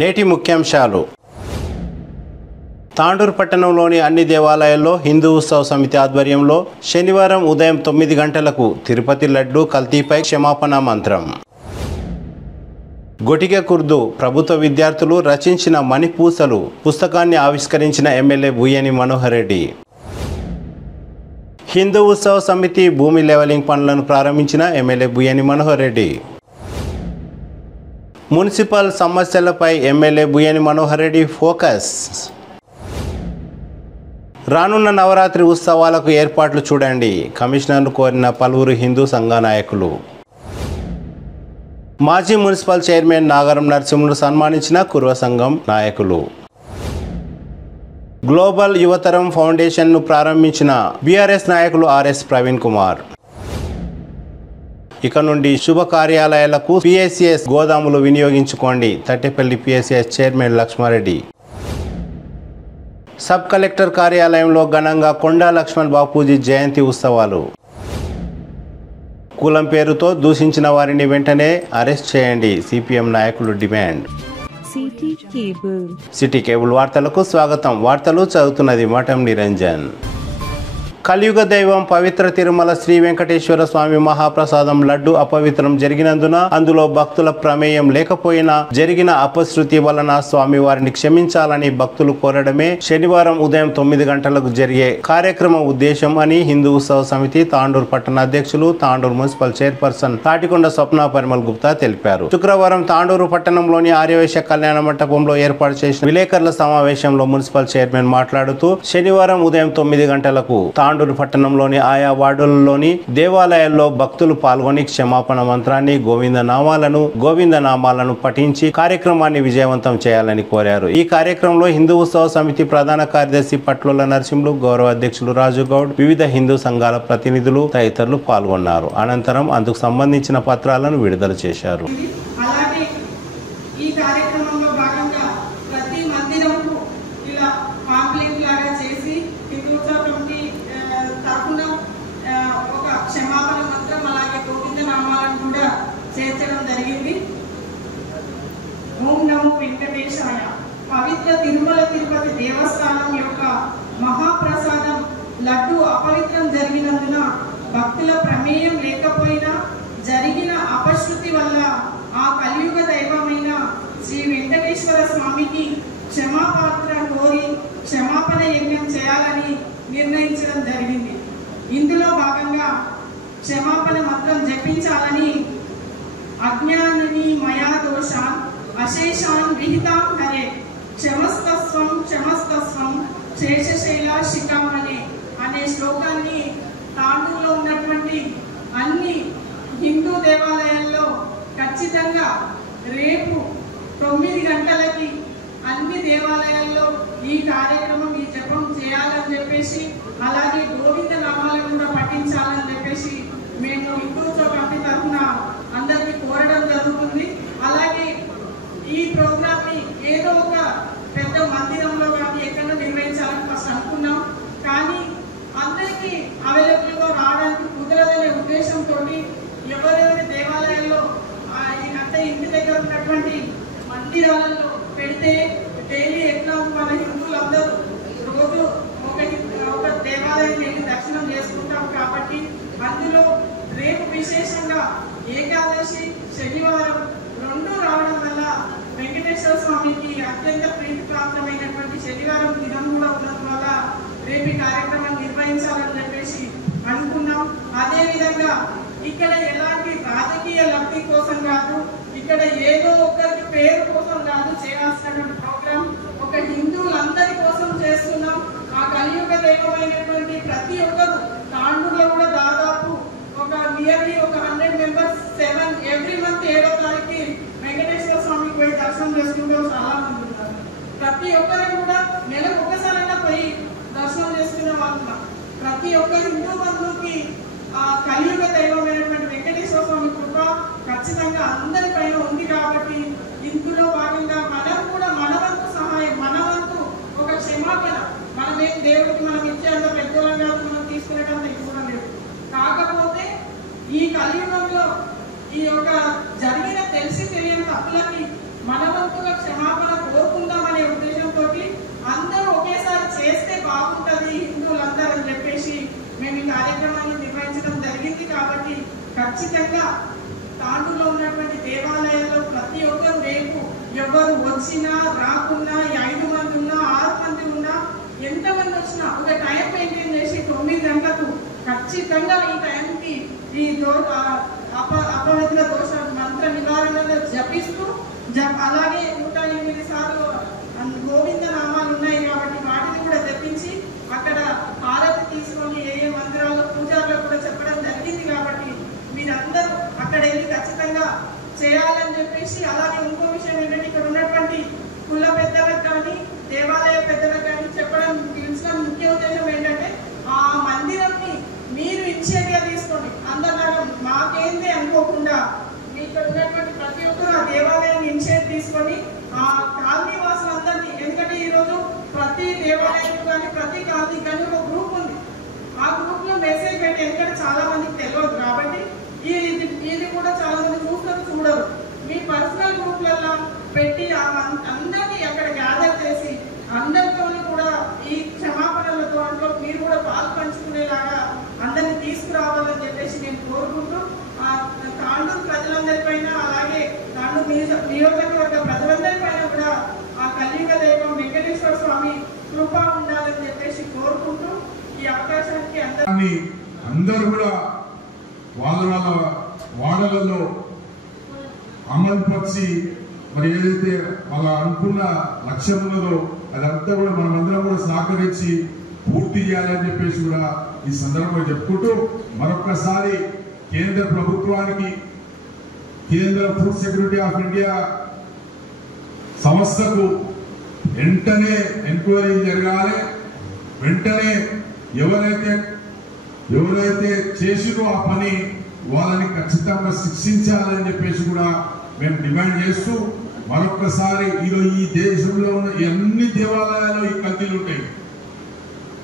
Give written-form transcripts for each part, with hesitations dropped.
నేటి ముఖ్యాంశాలు. తాండూరు పట్టణంలోని అన్ని దేవాలయాల్లో హిందూ ఉత్సవ సమితి ఆధ్వర్యంలో శనివారం ఉదయం 9 గంటలకు తిరుపతి లడ్డు కల్తీపై క్షమాపణ మంత్రం. గొటిగ కుర్దు ప్రభుత్వ విద్యార్థులు రచించిన మణిపూసలు పుస్తకాన్ని ఆవిష్కరించిన ఎమ్మెల్యే బుయ్యని మనోహర్ రెడ్డి. హిందూ ఉత్సవ సమితి భూమి లెవెలింగ్ పనులను ప్రారంభించిన ఎమ్మెల్యే బుయ్యని మనోహర్ రెడ్డి. మున్సిపల్ సమస్యలపై ఎమ్మెల్యే బుయ్యని మనోహర్ రెడ్డి ఫోకస్. రానున్న నవరాత్రి ఉత్సవాలకు ఏర్పాట్లు చూడండి, కమిషనర్ను కోరిన పలువురు హిందూ సంఘ నాయకులు. మాజీ మున్సిపల్ చైర్మన్ నాగరం నరసింహును సన్మానించిన కుర్వ సంఘం నాయకులు. గ్లోబల్ యువతరం ఫౌండేషన్ను ప్రారంభించిన బీఆర్ఎస్ నాయకులు ఆర్ఎస్ ప్రవీణ్ కుమార్. ఇక నుండి శుభ కార్యాలయాలకు పిఎస్సిఎస్ గోదాములు వినియోగించుకోండి, Tattepalli PSCS chairman Lakshma Reddy. Sub collector కార్యాలయంలో ఘనంగా కొండా లక్ష్మణ్ బాపూజీ జయంతి ఉత్సవాలు. కులం పేరుతో దూషించిన వారిని వెంటనే అరెస్ట్ చేయండి, సిపిఎం నాయకులు డిమాండ్. సిటీ కేబుల్ వార్తలకు స్వాగతం. వార్తలు చదువుతున్నది మఠం నిరంజన్. కలియుగ దైవం పవిత్ర తిరుమల శ్రీ వెంకటేశ్వర స్వామి మహాప్రసాదం లడ్డు అపవిత్రం జరిగినందున అందులో భక్తుల ప్రమేయం లేకపోయినా జరిగిన అపశృతి వలన స్వామి వారిని క్షమించాలని భక్తులు కోరడమే శనివారం ఉదయం 9 గంటలకు జరిగే కార్యక్రమం ఉద్దేశం అని హిందూ ఉత్సవ సమితి తాండూరు పట్టణ అధ్యక్షులు, తాండూరు మున్సిపల్ చైర్పర్సన్ తాటికొండ స్వప్న పరిమల్ గుప్తా తెలిపారు. శుక్రవారం తాండూరు పట్టణంలోని ఆర్యవైశ్య కళ్యాణ మంటపంలో ఏర్పాటు చేసిన విలేకరుల సమావేశంలో మున్సిపల్ చైర్మన్ మాట్లాడుతూ శనివారం ఉదయం 9 గంటలకు తాండూరు పట్టణంలోని ఆయా వార్డులలోని దేవాలయాల్లో భక్తులు పాల్గొని క్షమాపణ మంత్రాన్ని గోవిందనామాలను పఠించి కార్యక్రమాన్ని విజయవంతం చేయాలని కోరారు. ఈ కార్యక్రమంలో హిందూ ఉత్సవ సమితి ప్రధాన కార్యదర్శి పట్లోల నరసింహులు, గౌరవ అధ్యక్షులు రాజు గౌడ్, వివిధ హిందూ సంఘాల ప్రతినిధులు తదితరులు పాల్గొన్నారు. అనంతరం అందుకు సంబంధించిన పత్రాలను విడుదల చేశారు. పవిత్ర తిరుమల తిరుపతి దేవస్థానం యొక్క మహాప్రసాదం లడ్డు అపవిత్రం జరిగినందున భక్తుల ప్రమేయం లేకపోయినా జరిగిన అపశృతి వల్ల ఆ కలియుగ దైవమైన శ్రీ వెంకటేశ్వర స్వామికి క్షమాపాత్ర కోరి క్షమాపణ యజ్ఞం చేయాలని నిర్ణయించడం జరిగింది. ఇందులో భాగంగా క్షమాపణ మంత్రం జపించాలని అజ్ఞానని మయా దోషాన్ అశేషాన్ విహితాం హరే క్షమస్తస్వం క్షమస్తస్వం శేషశైల శిఖామణే అనే శ్లోకాన్ని తాండూరులో ఉన్నటువంటి అన్ని హిందూ దేవాలయాల్లో ఖచ్చితంగా రేపు 9 గంటలకి అన్ని దేవాలయాల్లో ఈ కార్యక్రమం, ఈ జపం చేయాలని చెప్పేసి, అలాగే గోవింద నామాలను కూడా పఠించాలని చెప్పేసి మేము హిందూ కమిటీ తరఫున అందరికీ కోరడం జరుగుతుంది. అలాగే ఈ ప్రోగ్రామ్ ని ఏదో ఒక పెద్ద మందిరంలో కానీ ఎక్కడ నిర్వహించాలని ఫస్ట్ అనుకున్నాం. కానీ అందరికీ అవైలబుల్ గా రావడానికి కుదరదనే ఉద్దేశంతో ఎవరెవరి దేవాలయాల్లో అంటే ఇంటి దగ్గర ఉన్నటువంటి మందిరాలలో పెడితే డైలీ ఎట్లా మన హిందువులందరూ రోజు ఒక దేవాలయం వెళ్ళి దర్శనం చేసుకుంటాం కాబట్టి అందులో రేపు విశేషంగా ఏకాదశి, శనివారం 2 రావడం వల్ల వెంకటేశ్వర స్వామికి అత్యంత ప్రీతిపాత్రమైనటువంటి శనివారం దినం కూడా ఉండడం వల్ల రేపు కార్యక్రమాన్ని నిర్వహించాలని చెప్పేసి అనుకున్నాం. అదేవిధంగా ఇక్కడ ఎలాంటి రాజకీయ లబ్ధి కోసం కాదు, ఇక్కడ ఏదో ఒకరికి పేరు కోసం కాదు చేయాల్సినటువంటి ప్రోగ్రాం ఒక హిందువులందరి కోసం చేస్తున్నాం. ఆ కలియుగ దైవమైనటువంటి ప్రతి ఒక్కరు తాండూరులో కూడా దాదాపు నియర్లీ 100 మెంబర్స్ ఎవ్రీ మంత్ 7వ తారీఖు వెంకటేశ్వర స్వామికి పోయి దర్శనం చేసుకుంటే చాలా మంది ఉన్నారు. ప్రతి ఒక్కరు కూడా నెలకు ఒకసారైనా పోయి దర్శనం చేసుకునే వాళ్ళు. ప్రతి ఒక్క హిందూ బంధువుకి ఆ కలియుగ దైవమైనటువంటి వెంకటేశ్వర స్వామి కృప ఖచ్చితంగా అందరిపైన ఉంది. కాబట్టి ఇందులో భాగంగా మనం కూడా మన వంతు సహాయం, మన వంతు ఒక క్షమాపణ, మనమేం దేవుడికి మనం ఇచ్చేంత పెద్దోళ్ళగా మనం తీసుకునేటంత ఎక్కువ లేదు. కాకపోతే ఈ కలియుగంలో ఈ యొక్క జరిగిన తెలిసి తెలియని తప్పులకి మన వంతుగా క్షమాపణ ఖచ్చితంగా తాండూరులో ఉన్నటువంటి దేవాలయాల్లో ప్రతి ఒక్కరు రేపు ఎవరు వచ్చినా రాకున్నా 5 మంది ఉన్నా 6 మంది ఉన్నా ఎంతమంది వచ్చినా ఒక టైం మెయింటైన్ చేసి 9 గంటలకు ఖచ్చితంగా ఈ టైంకి ఈ అపవిత్ర దోష మంత్ర నివారణలో జపిస్తూ అలాగే 108 సార్లు గోవింద నామాలు ఉన్నాయి కాబట్టి వాటిని కూడా జపించి అక్కడ హారతి తీసుకొని ఏ మంత్రాలు పూజాల్లో కూడా చెప్పడం జరిగింది కాబట్టి మీరందరూ అక్కడ వెళ్ళి ఖచ్చితంగా చేయాలని చెప్పేసి అలాగే ఇంకో విషయం ఏంటంటే ఇక్కడ ఉన్నటువంటి కుల పెద్దలకు కానీ దేవాలయ పెద్దలకు కానీ చెప్పడం పిలిచిన ముఖ్య ఉద్దేశం ఏంటంటే ఆ మందిరంని మీరు ఇచ్చేదిగా తీసుకోండి, అందరిలాగా మాకేంది అనుకోకుండా ఇక్కడ ఉన్నటువంటి ప్రతి ఒక్కరు ఆ దేవాలయాన్ని ఇన్షియేట్ తీసుకొని ఆ కాలనీ వాసులందరినీ, ఎందుకంటే ఈరోజు ప్రతి దేవాలయం కానీ ప్రతి కాలనీ కానీ ఒక గ్రూప్ ఉంది, ఆ గ్రూప్ లో మెసేజ్ పెట్టి ఎందుకంటే చాలా మందికి తెలియదు కాబట్టి ఇది కూడా చాలా మంది చూస్తారు చూడరు, మీ పర్సనల్ గ్రూప్లలో పెట్టి అందరినీ అక్కడ గ్యాదర్ చేసి అందరితో కూడా ఈ క్షమాపణలతో అందులో మీరు కూడా పాలు పంచుకునేలాగా అందరినీ తీసుకురావాలని చెప్పేసి నేను కోరుకుంటూ తాండూరు ప్రజలందరిపైన అలాగే తాండూరు నియోజకవర్గ ప్రజలందరిపైన కూడా ఆ కలియుగ దైవం వెంకటేశ్వర స్వామి కృప ఉండాలని చెప్పేసి కోరుకుంటూ ఈ అవకాశానికి అందరూ కూడా వాళ్ళ వాడలలో అమలుపరిచి మరి ఏదైతే వాళ్ళ అనుకున్న లక్ష్యం ఉన్నదో అదంతా కూడా మనమందరం కూడా సహకరించి పూర్తి చేయాలని చెప్పేసి కూడా ఈ సందర్భంగా చెప్పుకుంటూ మరొకసారి కేంద్ర ప్రభుత్వానికి, కేంద్ర ఫుడ్ సెక్యూరిటీ ఆఫ్ ఇండియా సంస్థకు వెంటనే ఎంక్వైరీ జరగాలి, వెంటనే ఎవరైతే చేసిరో ఆ పని వాళ్ళని ఖచ్చితంగా శిక్షించాలని చెప్పేసి కూడా మేము డిమాండ్ చేస్తూ మరొకసారి ఈరోజు ఈ దేశంలో ఉన్న అన్ని దేవాలయాలు ఈ కల్తీలు ఉంటాయి.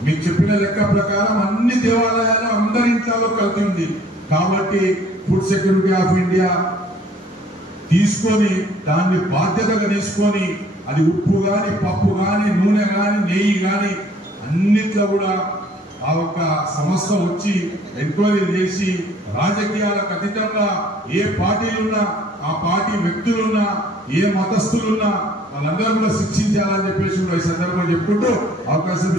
మీకు చెప్పిన లెక్క ప్రకారం అన్ని దేవాలయాలు అందరి ఇంట్లో కల్తీ ఉంది కాబట్టి ఫుడ్ సెక్యూరిటీ ఆఫ్ ఇండియా తీసుకొని దాన్ని బాధ్యతగా తీసుకొని అది ఉప్పు కానీ పప్పు కానీ నూనె కానీ నెయ్యి కానీ అన్నిట్లో కూడా ఆ ఒక్క సంస్థ వచ్చి ఎంక్వైరీ చేసి రాజకీయాలకు అతీతంగా ఏ పార్టీలున్నా ఆ పార్టీ వ్యక్తులున్నా ఏ మతస్థులున్నా వాళ్ళందరూ కూడా శిక్షించాలని చెప్పేసి కూడా ఈ సందర్భంగా చెప్పుకుంటూ అవకాశం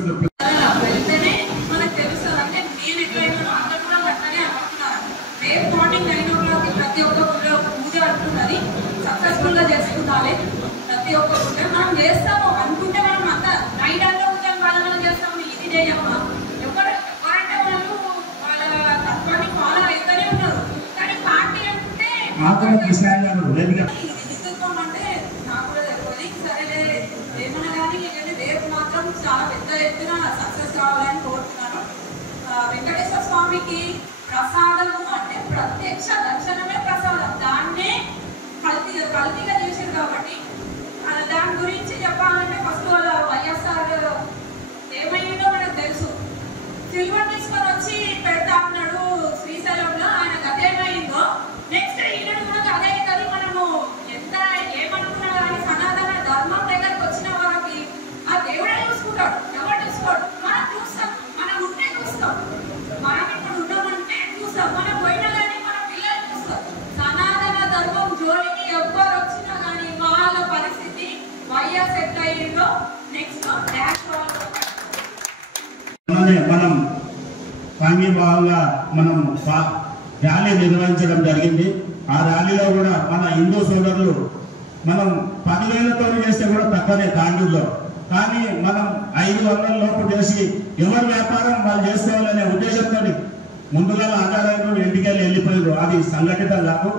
సక్సెస్ఫుల్ గా చేసుకుంటాలి. ప్రతి ఒక్కరు మనం చేస్తాము అనుకుంటే మనం అంతా నైట్ అంతా ఉంటాం, వాళ్ళని చేస్తాము, ఇది చేయమ్మా ఎవరంటే వాళ్ళు వాళ్ళ తత్వాన్ని ఫాలో అవుతూనే ఉన్నారు. కానీ పార్టీ అంటే హిందుత్వం అంటే నాకు కూడా తెలియదు. సరేలే ఏమన్నా కానీ రేపు మాత్రం చాలా పెద్ద ఎత్తున సక్సెస్ కావాలని కోరుతున్నాను. వెంకటేశ్వర స్వామికి ప్రసాదము అంటే ప్రత్యక్ష దర్శనమే ప్రసాదం, దాన్నే కల్తీగా చేశారు కాబట్టి దాని గురించి చెప్పాలంటే ఫస్ట్ వాళ్ళ వైఎస్ఆర్ ఏమైందో మనకు తెలుసు. సిల్వర్ తీసుకొని వచ్చి పెడతా ఉన్నాడు శ్రీశైలంలో, ఆయన గత ఏమైందో నెక్స్ట్ ఈనాడు మనకు అదే కదా. మనము ఎంత ఏమనుకున్నా కానీ సనాతన ధర్మం దగ్గరకు వచ్చిన వారికి ఆ దేవుడే చూసుకుంటాడు, ఎవరు చూసుకోడు. మనం చూస్తాం, మనం ఉంటే చూస్తాం, మనం ఇప్పుడు ఉన్నామంటే చూస్తాం, మనం పోయినా కానీ మన పిల్లలు చూస్తాం. సనాతన ధర్మం జోలికి ఎవ్వరు వచ్చినా కానీ వాళ్ళ పరిస్థితి వైఎస్ ఎట్లయిందో నెక్స్ట్ డాష్ మనం సాంఘికంగా మనం ర్యాలీ నిర్వహించడం జరిగింది. ఆ ర్యాలీలో కూడా మన హిందూ సోదరులు మనం 10,000తో చేస్తే కూడా తక్కువనే తాండూరులో, కానీ మనం 500 లోపు చేసి ఎవరి వ్యాపారం వాళ్ళు చేసుకోవాలనే ఉద్దేశంతో ముందుగా ఆధారంగా ఇంటికెళ్ళి వెళ్ళిపోయారు. అది సంఘటిత కాదు.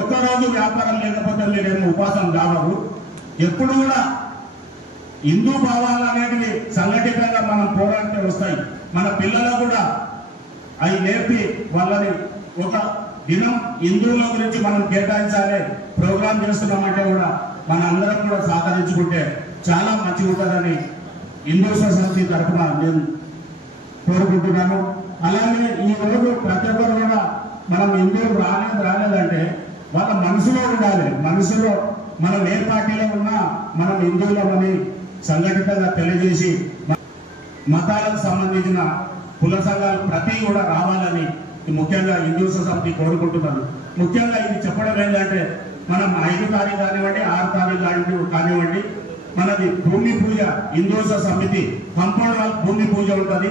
ఒక్కరోజు వ్యాపారం లేకపోతే మీరేమో ఉపాసం కావరు. ఎప్పుడు కూడా హిందూ భావాలు అనేటివి సంఘటితంగా మనం పోరాడితే వస్తాయి. మన పిల్లలకు కూడా అవి నేర్పి వాళ్ళని ఒక దినం హిందువుల గురించి మనం కేటాయించాలి ప్రోగ్రాం చేస్తున్నామంటే కూడా మన అందరం కూడా సహకరించుకుంటే చాలా మంచిగా ఉంటుందని హిందూ సొసైటీ తరఫున నేను కోరుకుంటున్నాను. అలాగే ఈ రోజు ప్రతి ఒక్కరు కూడా మనం హిందువులు రాలేదంటే వాళ్ళ మనసులో ఉండాలి. మనసులో మనం ఏ పార్టీలో ఉన్నా మనం హిందువులమని సంఘటితంగా తెలియజేసి మతాలకు సంబంధించిన కుల సంఘాలు ప్రతి కూడా రావాలని ముఖ్యంగా హిందూ సమితి కోరుకుంటున్నాను. ముఖ్యంగా ఇది చెప్పడం ఏంటంటే మనం 5 తారీఖు కానివ్వండి 6 తారీఖు కానివ్వండి మనది భూమి పూజ హిందూ సమితి కంపౌండ్ వాల్ భూమి పూజ ఉంటుంది.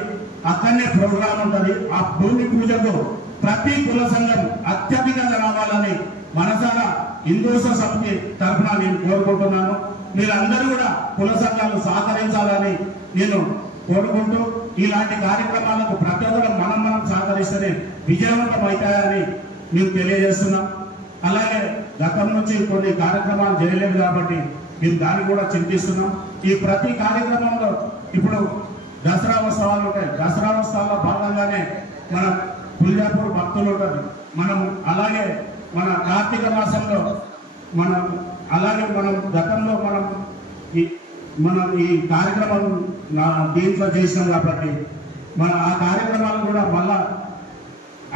అక్కడనే ప్రోగ్రాం ఉంటుంది. ఆ భూమి పూజకు ప్రతి కుల సంఘం అత్యధికంగా రావాలని మనసారా హిందూ సమితి తరఫున నేను కోరుకుంటున్నాను. మీరందరూ కూడా కుల సంఘాలు సహకరించాలని నేను కోరుకుంటూ ఇలాంటి కార్యక్రమాలకు ప్రతి ఒక్కరు మనం సహకరిస్తేనే విజయవంతం అవుతాయని మేము తెలియజేస్తున్నాం. అలాగే గతం నుంచి కొన్ని కార్యక్రమాలు చేయలేదు కాబట్టి మేము దాన్ని కూడా చింతిస్తున్నాం. ఈ ప్రతి కార్యక్రమంలో ఇప్పుడు దసరా ఉత్సవాలు ఉంటాయి. దసరా ఉత్సవాల్లో భాగంగానే మన తుల్జాపూర్ భక్తులు ఉంటుంది. మనం అలాగే మన కార్తీక మాసంలో మనం గతంలో మనం ఈ కార్యక్రమం దీంట్లో చేసినాం కాబట్టి ఆ కార్యక్రమాలు కూడా మళ్ళా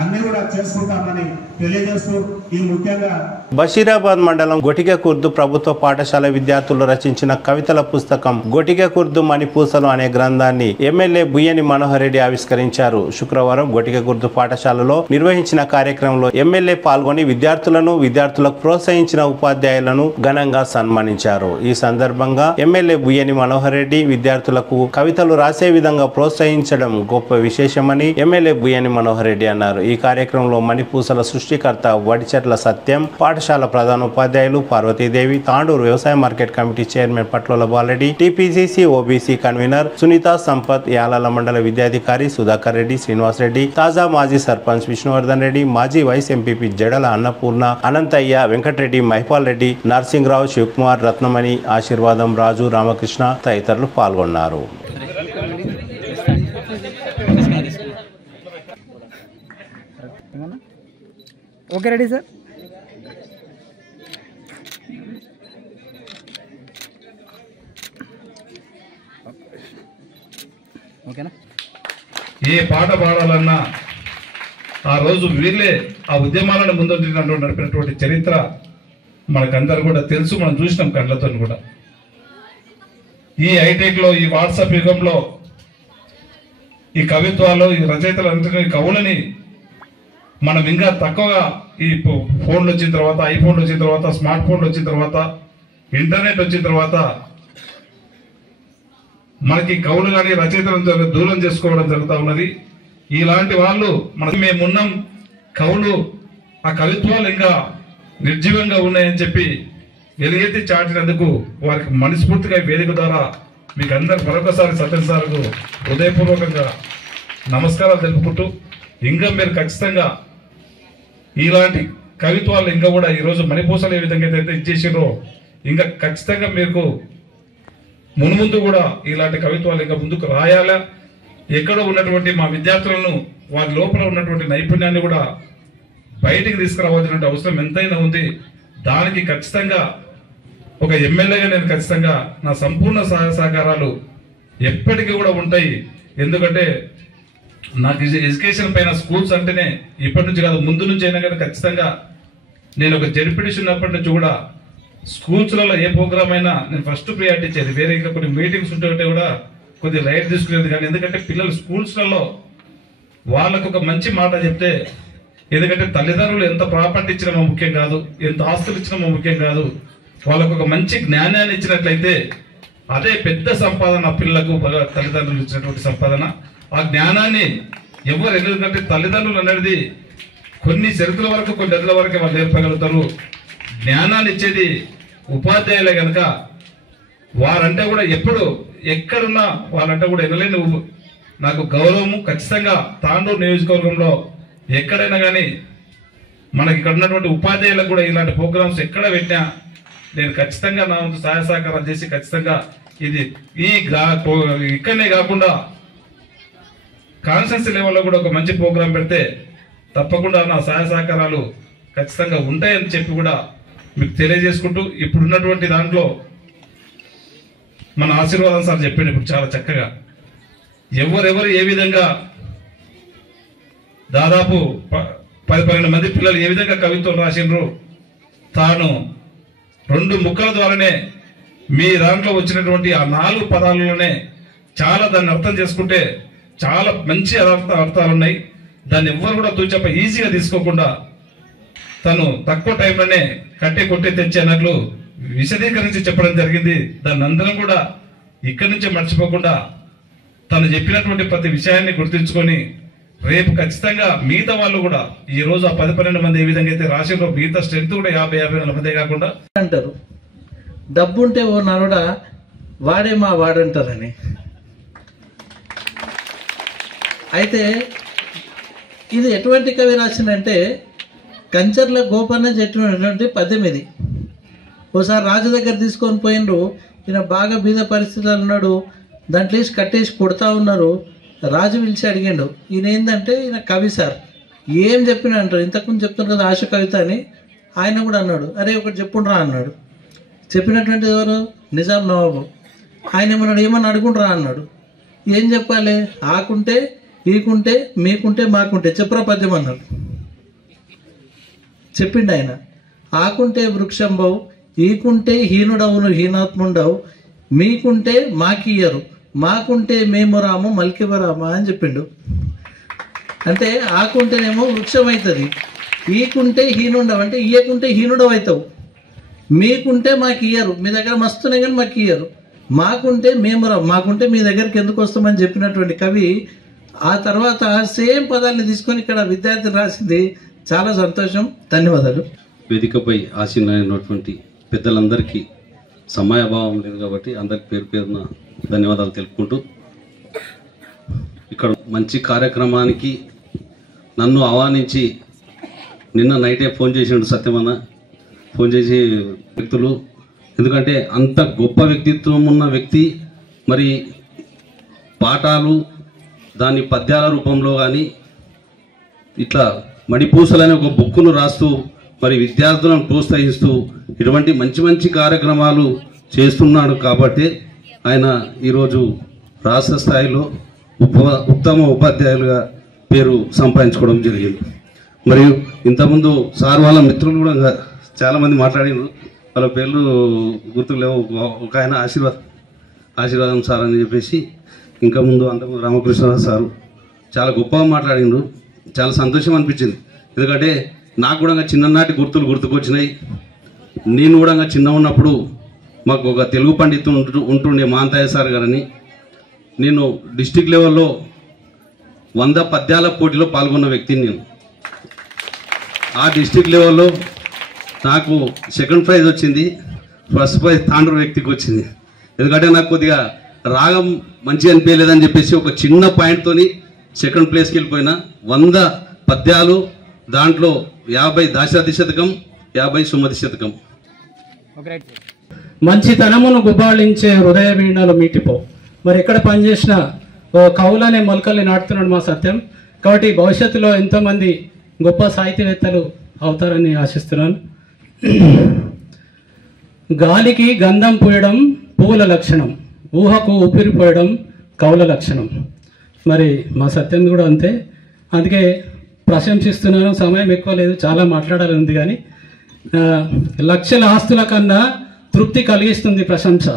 అన్ని కూడా చేసుకుంటామని తెలియజేస్తూ ఈ ముఖ్యంగా బషీరాబాద్ మండలం గొటిక కుర్దు ప్రభుత్వ పాఠశాల విద్యార్థులు రచించిన కవితల పుస్తకం గొటిక కుర్దు మణిపూసలు అనే గ్రంథాన్ని ఎమ్మెల్యే బుయ్యని మనోహర్ రెడ్డి ఆవిష్కరించారు. శుక్రవారం గొటిక కుర్దు పాఠశాలలో నిర్వహించిన కార్యక్రమంలో ఎమ్మెల్యే పాల్గొని విద్యార్థులకు ప్రోత్సహించిన ఉపాధ్యాయులను ఘనంగా సన్మానించారు. ఈ సందర్భంగా ఎమ్మెల్యే బుయ్యని మనోహర్ రెడ్డి విద్యార్థులకు కవితలు రాసే విధంగా ప్రోత్సహించడం గొప్ప విశేషమని ఎమ్మెల్యే బుయ్యని మనోహర్ రెడ్డి అన్నారు. ఈ కార్యక్రమంలో మణిపూసల సృష్టికర్త వడిచెట్ల సత్యం, పాఠశాల ప్రధానోపాధ్యాయులు పార్వతీదేవి, తాండూరు వ్యవసాయ market committee chairman Patlola Balareddy, TPCC OBC convener Sunitha Sampath, Yalal mandal విద్యాధికారి సుధాకర్ రెడ్డి, శ్రీనివాస్ రెడ్డి, తాజా మాజీ సర్పంచ్ విష్ణువర్ధన్ రెడ్డి, మాజీ వైస్ ఎంపీపీ జడల అన్నపూర్ణ, అనంతయ్య, వెంకటరెడ్డి, మహిపాల్ రెడ్డి, నర్సింగ్రావు, శివకుమార్, రత్నమణి, ఆశీర్వాదం, రాజు, రామకృష్ణ తదితరులు పాల్గొన్నారు. Okay ready sir. ఓకేనా. ఏ పాట పాడాలన్నా ఆ రోజు వీళ్ళే ఆ ఉద్యమాలను ముందు నడిపినటువంటి చరిత్ర మనకందరూ కూడా తెలుసు. మనం చూసినాం కళ్ళతో కూడా. ఈ హైటెక్లో ఈ వాట్సాప్ యుగంలో ఈ కవిత్వాలు ఈ రచయితలు ఈ కవులని మనం ఇంకా తక్కువగా ఈ ఫోన్లు వచ్చిన తర్వాత, ఐఫోన్లు వచ్చిన తర్వాత, స్మార్ట్ ఫోన్లు వచ్చిన తర్వాత, ఇంటర్నెట్ వచ్చిన తర్వాత మనకి కవులు కానీ రచయితలను దూరం చేసుకోవడం జరుగుతూ ఉన్నది. ఇలాంటి వాళ్ళు మేమున్నాం, కవులు ఆ కవిత్వాలు ఇంకా నిర్జీవంగా ఉన్నాయని చెప్పి ఎలుగెత్తి చాటినందుకు వారికి మనస్ఫూర్తిగా వేదిక ద్వారా మీకు అందరు మరొకసారి సత్యం సార్కు హృదయపూర్వకంగా నమస్కారాలు తెలుపుకుంటూ ఇంకా మీరు ఖచ్చితంగా ఇలాంటి కవిత్వాలు ఇంకా కూడా ఈరోజు మణిపూసలు ఏ విధంగా అయితే ఇచ్చేసారో ఇంకా ఖచ్చితంగా మీకు మున్ముందు కూడా ఇలాంటి కవిత్వాలు ఇంకా ముందుకు రాయాలా. ఎక్కడో ఉన్నటువంటి మా విద్యార్థులను వారి లోపల ఉన్నటువంటి నైపుణ్యాన్ని కూడా బయటికి తీసుకురావాల్సిన అవసరం ఎంతైనా ఉంది. దానికి ఖచ్చితంగా ఒక ఎమ్మెల్యేగా నేను ఖచ్చితంగా నా సంపూర్ణ సహాయ సహకారాలు ఎప్పటికీ కూడా ఉంటాయి. ఎందుకంటే నాకు ఎడ్యుకేషన్ పైన స్కూల్స్ అంటేనే ఇప్పటి నుంచి కాదు ముందు నుంచి అయినా కానీ ఖచ్చితంగా నేను ఒక జడ్పీటీసీ ఉన్నప్పటి నుంచి కూడా స్కూల్స్లలో ఏ ప్రోగ్రామ్ అయినా నేను ఫస్ట్ ప్రియారిటీ ఇచ్చేది. వేరే ఇంకా కొన్ని మీటింగ్స్ ఉంటే కూడా కొద్దిగా లైట్ తీసుకునేది కానీ, ఎందుకంటే పిల్లలు స్కూల్స్లలో వాళ్ళకు ఒక మంచి మాట చెప్తే, ఎందుకంటే తల్లిదండ్రులు ఎంత ప్రాపర్టీ ఇచ్చినామో ముఖ్యం కాదు, ఎంత ఆస్తులు ఇచ్చినామో ముఖ్యం కాదు, వాళ్ళకు ఒక మంచి జ్ఞానాన్ని ఇచ్చినట్లయితే అదే పెద్ద సంపాదన. పిల్లలకు తల్లిదండ్రులు ఇచ్చినటువంటి సంపాదన. ఆ జ్ఞానాన్ని ఎవరు, ఎందుకంటే తల్లిదండ్రులు అనేది కొన్ని చరిత్రల వరకు కొన్ని గదుల వరకే వాళ్ళు నేర్పగలుగుతారు. జ్ఞానాన్ని ఇచ్చేది ఉపాధ్యాయులే కనుక వారంటే కూడా ఎప్పుడు ఎక్కడున్నా వాళ్ళంటే కూడా ఎనలేని నాకు గౌరవము. ఖచ్చితంగా తాండూరు నియోజకవర్గంలో ఎక్కడైనా కానీ మనకి ఇక్కడ ఉన్నటువంటి ఉపాధ్యాయులకు కూడా ఇలాంటి ప్రోగ్రామ్స్ ఎక్కడ పెట్టినా నేను ఖచ్చితంగా నా వంతు సహాయ సహకారాలు చేసి ఖచ్చితంగా ఇది ఇక్కడనే కాకుండా కాన్స్టిట్యున్సీ లెవెల్లో కూడా ఒక మంచి ప్రోగ్రాం పెడితే తప్పకుండా నా సహాయ సహకారాలు ఖచ్చితంగా ఉంటాయని చెప్పి కూడా మీకు తెలియజేసుకుంటూ, ఇప్పుడున్నటువంటి దాంట్లో మన ఆశీర్వాదం సార్ చెప్పింది ఇప్పుడు చాలా చక్కగా. ఎవరెవరు ఏ విధంగా దాదాపు 10-12 మంది పిల్లలు ఏ విధంగా కవిత్వం రాసిండ్రు, తాను 2 ముక్కల ద్వారానే మీ దాంట్లో వచ్చినటువంటి ఆ 4 పదాలలోనే చాలా దాన్ని అర్థం చేసుకుంటే చాలా మంచి అర్థాలు ఉన్నాయి. దాన్ని ఎవ్వరు కూడా తూచప్ప ఈజీగా తీసుకోకుండా తను తక్కువ టైంలోనే కట్టే కొట్టే తెచ్చి అన్నట్లు విశదీకరించి చెప్పడం జరిగింది. దాన్ని అందరం కూడా ఇక్కడి నుంచే మర్చిపోకుండా తను చెప్పినటువంటి ప్రతి విషయాన్ని గుర్తుంచుకొని రేపు ఖచ్చితంగా మిగతా వాళ్ళు కూడా ఈ రోజు ఆ 10-12 మంది ఏ విధంగా అయితే రాష్ట్రంలో మిగతా స్ట్రెంత్ కూడా 50-54 మందే కాకుండా అంటారు. డబ్బు ఉంటే ఓ నరుడా వాడే మా వాడంటారని. అయితే ఇది ఎటువంటి కవి రాసిందంటే కంచర్ల గోపన్న చెప్పినటువంటి పద్యం ఇది. ఓసారి రాజు దగ్గర తీసుకొని పోయినరు. ఈయన బాగా బీద పరిస్థితుల్లో ఉన్నాడు. దాంట్లో వేసి కట్టేసి కొడతా ఉన్నారు. రాజు పిలిచి అడిగాడు, ఈయన ఏంటంటే ఈయన కవి సార్ ఏం చెప్పినా అంటారు. ఇంతకుముందు చెప్తున్నారు కదా ఆశ కవిత అని. ఆయన కూడా అన్నాడు, అరే ఒకటి చెప్పుండ్రా అన్నాడు. చెప్పినటువంటి ఎవరు? నిజాం నవాబు. ఆయన ఏమన్నా అడుగుండ్రా అన్నాడు. ఏం చెప్పాలి? ఆకుంటే ఈకుంటే మీకుంటే మాకుంటే చెప్పురా పద్యం అన్నాడు. చెప్పిండు ఆయన. ఆకుంటే వృక్షంబవు, ఈకుంటే హీనుడవును హీనాత్ముండవు, మీకుంటే మాకియ్యరు, మాకుంటే మేము రాము మల్కివరామ అని చెప్పిండు. అంటే ఆకుంటేనేమో వృక్షం అవుతుంది, ఈకుంటే హీనుండవు అంటే ఇయ్యకుంటే హీనుడవు అవుతావు, మీకుంటే మాకు ఇయ్యరు, మీ దగ్గర మస్తున్నాయి కానీ మాకు ఇయ్యరు, మాకుంటే మేము రాము, మాకుంటే మీ దగ్గరికి ఎందుకు వస్తామని చెప్పినటువంటి కవి. ఆ తర్వాత సేమ్ పదాన్ని తీసుకొని ఇక్కడ విద్యార్థి రాసింది. చాలా సంతోషం. ధన్యవాదాలు. వేదికపై ఆసీనులైనటువంటి పెద్దలందరికీ సమయాభావం లేదు కాబట్టి అందరికి పేరు పేరున ధన్యవాదాలు తెలుపుకుంటూ, ఇక్కడ మంచి కార్యక్రమానికి నన్ను ఆహ్వానించి నిన్న నైటే ఫోన్ చేసిండు సత్యమన్న. ఫోన్ చేసి వ్యక్తులు, ఎందుకంటే అంత గొప్ప వ్యక్తిత్వం ఉన్న వ్యక్తి మరి పాఠాలు దాని పద్యాల రూపంలో కానీ ఇట్లా మణిపూసలనే ఒక బుక్కును రాస్తూ మరి విద్యార్థులను ప్రోత్సహిస్తూ ఇటువంటి మంచి మంచి కార్యక్రమాలు చేస్తున్నాడు. కాబట్టి ఆయన ఈరోజు రాష్ట్ర స్థాయిలో ఉత్తమ ఉపాధ్యాయులుగా పేరు సంపాదించుకోవడం జరిగింది. మరియు ఇంతకుముందు సార్ వాళ్ళ మిత్రులు కూడా చాలామంది మాట్లాడినారు. వాళ్ళ పేర్లు గుర్తుకు లేవు. ఒక ఆయన ఆశీర్వాదం సార్ అని చెప్పేసి, ఇంకా ముందు అంతకుముందు రామకృష్ణరావు సారు చాలా గొప్పగా మాట్లాడినారు. చాలా సంతోషం అనిపించింది. ఎందుకంటే నాకు కూడా చిన్ననాటి గుర్తులు గుర్తుకొచ్చినాయి. నేను కూడా చిన్న ఉన్నప్పుడు మాకు ఒక తెలుగు పండితుడు ఉంటుండే మాంతయ్య సార్ గారని. నేను డిస్టిక్ లెవెల్లో 100 పద్యాల పోటీలో పాల్గొన్న వ్యక్తిని నేను. ఆ డిస్టిక్ లెవెల్లో నాకు సెకండ్ ప్రైజ్ వచ్చింది, ఫస్ట్ ప్రైజ్ తాండూరు వ్యక్తికి వచ్చింది. ఎందుకంటే నాకు కొద్దిగా రాగం మంచిగా అనిపించలేదని చెప్పేసి ఒక చిన్న పాయింట్తోని సెకండ్ ప్లేస్కి వెళ్ళిపోయినా. 100 పద్యాలు, దాంట్లో 50 దాశరథి శతకం, 50 సుమతి శతకం. మంచితనమును గుబాళించే హృదయ వీణలు మీటిపో. మరి ఎక్కడ పనిచేసిన ఓ కవులనే మొలకల్ని నాటుతున్నాడు మా సత్యం. కాబట్టి భవిష్యత్తులో ఎంతోమంది గొప్ప సాహిత్యవేత్తలు అవుతారని ఆశిస్తున్నాను. గాలికి గంధం పూయడం పువ్వుల లక్షణం, ఊహకు ఊపిరిపోయడం కవుల లక్షణం. మరి మా సత్యం కూడా అంతే. అందుకే ప్రశంసిస్తున్నాను. సమయం ఎక్కువ లేదు, చాలా మాట్లాడాలని ఉంది. కానీ లక్షల ఆస్తుల కన్నా తృప్తి కలిగిస్తుంది ప్రశంస.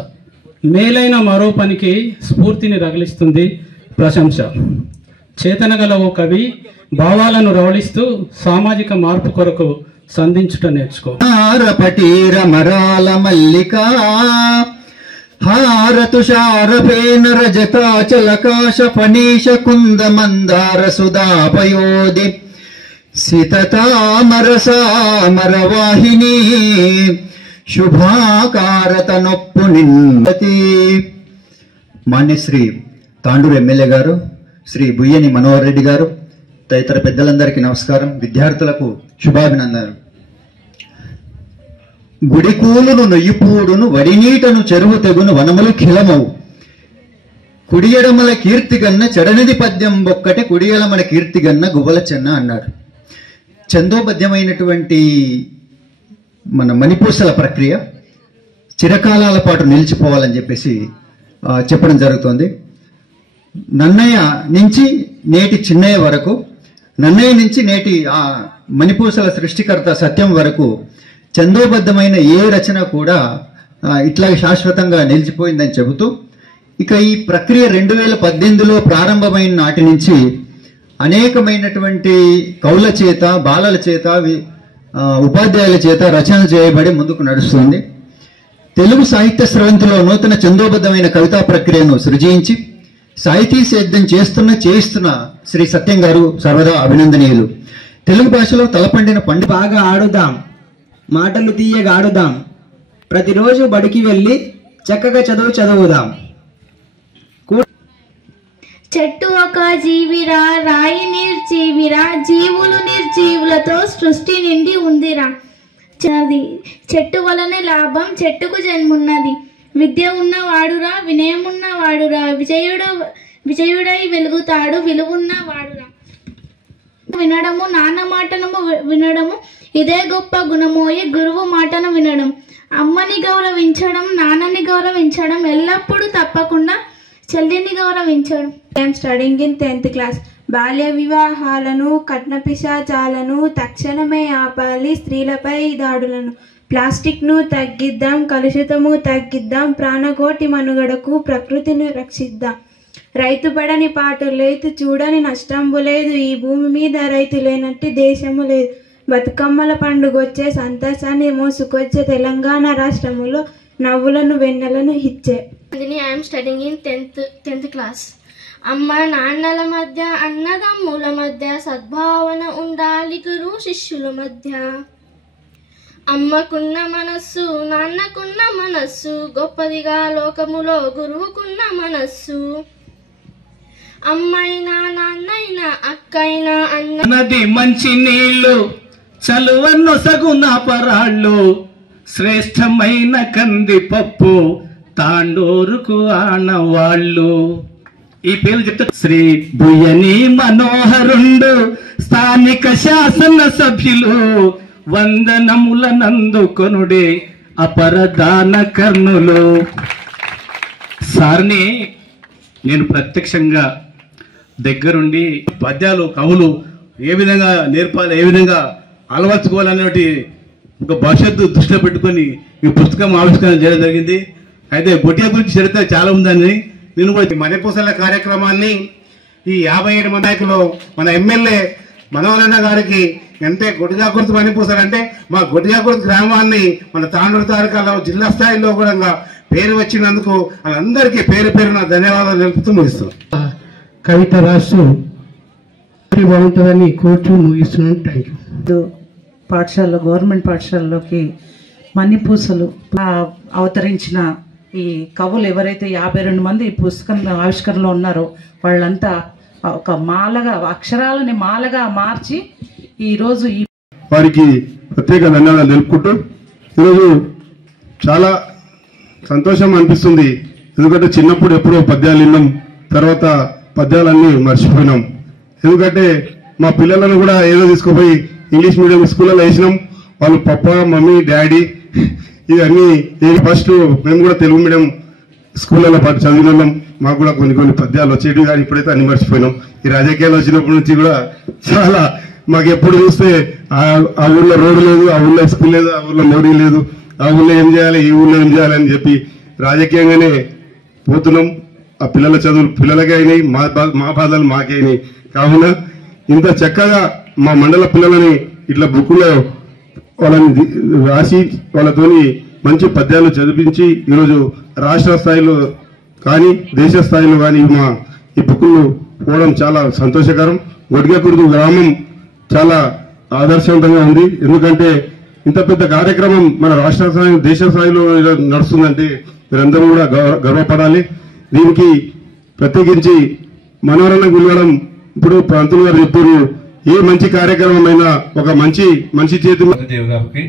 మేలైన మరో పనికి స్ఫూర్తిని రగిలిస్తుంది ప్రశంస. చేతన గల ఓ కవి భావాలను రవళిస్తూ సామాజిక మార్పు కొరకు సంధించుట నేర్చుకో. పటీర మరాల మల్లికా హార తుషారఫేన రజతాచలకాశ ఫణీష కుంద మందార సుధాపయోది సితతామరసామర వాహిని శుభాకారత నొప్పు నిందతి. మాన్యశ్రీ తాండూరు ఎమ్మెల్యే గారు, శ్రీ బుయ్యని మనోహర్ రెడ్డి గారు, తదితర పెద్దలందరికీ నమస్కారం. విద్యార్థులకు శుభాభినందనలు. గుడికూలును నొయ్యిపూడును వడినీటను చెరువు తెగును వనములు ఖిలమవు కుడియడమల కీర్తిగన్న చెడనిది పద్యం ఒక్కటే కుడియడమల కీర్తిగన్న గువ్వల చెన్న అన్నాడు. చందోబద్యమైనటువంటి మన మణిపూసల ప్రక్రియ చిరకాలాల పాటు నిలిచిపోవాలని చెప్పేసి చెప్పడం జరుగుతుంది. నన్నయ్య నుంచి నేటి చిన్నయ్య వరకు, నన్నయ్య నుంచి నేటి మణిపూసల సృష్టికర్త సత్యం వరకు చందోబద్ధమైన ఏ రచన కూడా ఇట్లా శాశ్వతంగా నిలిచిపోయిందని చెబుతూ, ఇక ఈ ప్రక్రియ 2018లో ప్రారంభమైన నాటి నుంచి అనేకమైనటువంటి కవుల చేత, బాలల చేత, ఉపాధ్యాయుల చేత రచనలు చేయబడి ముందుకు నడుస్తుంది. తెలుగు సాహిత్య స్రవంతిలో నూతన ఛందోబద్ధమైన కవితా ప్రక్రియను సృజించి సాహితీ సేద్యం చేయిస్తున్న శ్రీ సత్యం గారు సర్వదా అభినందనీయులు. తెలుగు భాషలో తలపండిన పండు బాగా ఆడుదాం, మాటలు తీయగా ఆడుదాం, ప్రతిరోజు బడికి వెళ్ళి చక్కగా చదువుదాం. చెట్టు ఒక జీవిరా, రాయి నిర్జీవిరా, జీవులు నిర్జీవులతో సృష్టి నిండి ఉందిరా. చెట్టు వలన లాభం, చెట్టుకు జన్మున్నది. విద్య ఉన్నవాడురా, వినయమున్నవాడురా, విజయుడై వెలుగుతాడు, విలువున్న వాడురా. వినడము, నాన్న మాటను వినడము, ఇదే గొప్ప గుణమోయే గురువు మాటను వినడం. అమ్మని గౌరవించడం, నాన్నని గౌరవించడం, ఎల్లప్పుడూ తప్పకుండా చెల్లిని గౌరవించడం. I'm studying in 10th class. బాల్య వివాహాలను, కట్న పిశాచాలను తక్షణమే ఆపాలి, స్త్రీలపై దాడులను. ప్లాస్టిక్ను తగ్గిద్దాం, కలుషితము తగ్గిద్దాం, ప్రాణకోటి మనుగడకు ప్రకృతిని రక్షిద్దాం. రైతు పడని పాటు లేదు, చూడని నష్టంబు లేదు, ఈ భూమి మీద రైతు లేనట్టి దేశము లేదు. బతుకమ్మల పండుగొచ్చే, సంతోషాన్ని మోసుకొచ్చే తెలంగాణ రాష్ట్రములో నవ్వులను వెన్నెలను ఇచ్చే. I'm studying in 10th class. అమ్మ నాన్నల మధ్య, అన్నదమ్ముల మధ్య సద్భావన ఉండాలి, గురు శిష్యుల మధ్య. అమ్మకున్న మనస్సు, నాన్నకున్న మనస్సు, గొప్పదిగా లోకములో గురువుకున్న మనస్సు. అమ్మైనా నాన్నైనా అక్కైనా అన్న నది మంచి నీళ్ళు, చలువన్నో సగున పరాళ్ళు, శ్రేష్టమైన కందిపప్పు, తాండూరుకు ఆనవాళ్ళు. ఈ పేర్లు చెప్తే శ్రీ బుయ్యని మనోహరుండు, స్థానిక శాసన సభ్యులు, వందనముల నందుకొనుడే అపరదాన కర్ణులు. సార్ని నేను ప్రత్యక్షంగా దగ్గరుండి పద్యాలు, కవులు ఏ విధంగా నేర్పాలి, ఏ విధంగా అలవర్చుకోవాలనేటి ఒక భవిష్యత్తు దృష్టిలో పెట్టుకొని ఈ పుస్తకం ఆవిష్కరణ చేయడం జరిగింది. అయితే బొటియా గురించి చరిత్ర చాలా ఉందని నేను కూడా మణిపూసల కార్యక్రమాన్ని ఈ 57 మంది నాయకులు మన ఎమ్మెల్యే మనోహరన్న గారికి అంటే గొడ్డిగాకుర్తి మణిపూసలు అంటే మా గొడ్డిగాకుర్తి గ్రామాన్ని మన తాండూరు తాలూకాలో జిల్లా స్థాయిలో కూడా పేరు వచ్చినందుకు అందరికీ పేరున ధన్యవాదాలు తెలుపుతూ ముగిస్తున్నాం. కవిత రాస్తూ బాగుంటుందని కోరుతూ ముగిస్తున్నాను. Thank you. పాఠశాలలో, గవర్నమెంట్ పాఠశాలలోకి మణిపూసలు అవతరించిన ఈ కవులు ఎవరైతే 52 మంది ఈ పుస్తకం ఆవిష్కరణలో ఉన్నారో వాళ్ళంతా ఒక మాలగా, అక్షరాలని మాలగా మార్చి ఈరోజు వారికి ప్రత్యేక ధన్యవాదాలు తెలుపుకుంటూ ఈరోజు చాలా సంతోషం అనిపిస్తుంది. ఎందుకంటే చిన్నప్పుడు ఎప్పుడో పద్యాలు విన్నాం, తర్వాత పద్యాలన్నీ మర్చిపోయినాం. ఎందుకంటే మా పిల్లలను కూడా ఏదో తీసుకుపోయి ఇంగ్లీష్ మీడియం స్కూళ్ళలో వేసినాం. వాళ్ళు పప్పా, మమ్మీ, డాడీ ఇవన్నీ ఫస్ట్ మేము కూడా తెలుగు మీడియం స్కూళ్ళలో పాటు చదివిన వాళ్ళం. మాకు కూడా కొన్ని పద్యాలు వచ్చేటివి, కానీ ఇప్పుడైతే అన్ని మర్చిపోయినాం. ఈ రాజకీయాలు వచ్చినప్పటి నుంచి కూడా చాలా మాకు ఎప్పుడు చూస్తే ఆ ఊళ్ళో రోడ్డు లేదు, ఆ ఊళ్ళో స్కూల్ లేదు, ఆ ఊళ్ళో మోడీ లేదు, ఆ ఊళ్ళో ఏం చేయాలి, ఈ ఊళ్ళో ఏం చేయాలని చెప్పి రాజకీయంగానే పోతున్నాం. ఆ పిల్లల చదువులు పిల్లలకే అయినాయి, మా బాధలు మాకే అయినాయి. కావున ఇంత చక్కగా మా మండల పిల్లలని ఇట్లా బుక్కులో వాళ్ళని రాసి వాళ్ళతోని మంచి పద్యాలు చదివించి ఈరోజు రాష్ట్ర స్థాయిలో కానీ దేశ స్థాయిలో కానీ మా ఈ బుక్కులు పోవడం చాలా సంతోషకరం. గొడ్డిగాకుర్తి గ్రామం చాలా ఆదర్శవంతంగా ఉంది. ఎందుకంటే ఇంత పెద్ద కార్యక్రమం మన రాష్ట్ర స్థాయి, దేశ స్థాయిలో నడుస్తుందంటే మీరందరూ కూడా గర్వపడాలి. దీనికి ప్రత్యేకించి మనోరణ గుల్లడం, ఇప్పుడు పంతులు గారు చెప్పారు, ఏ మంచి కార్యక్రమం అయినా ఒక మంచి చేతి దేవ్ గారికి,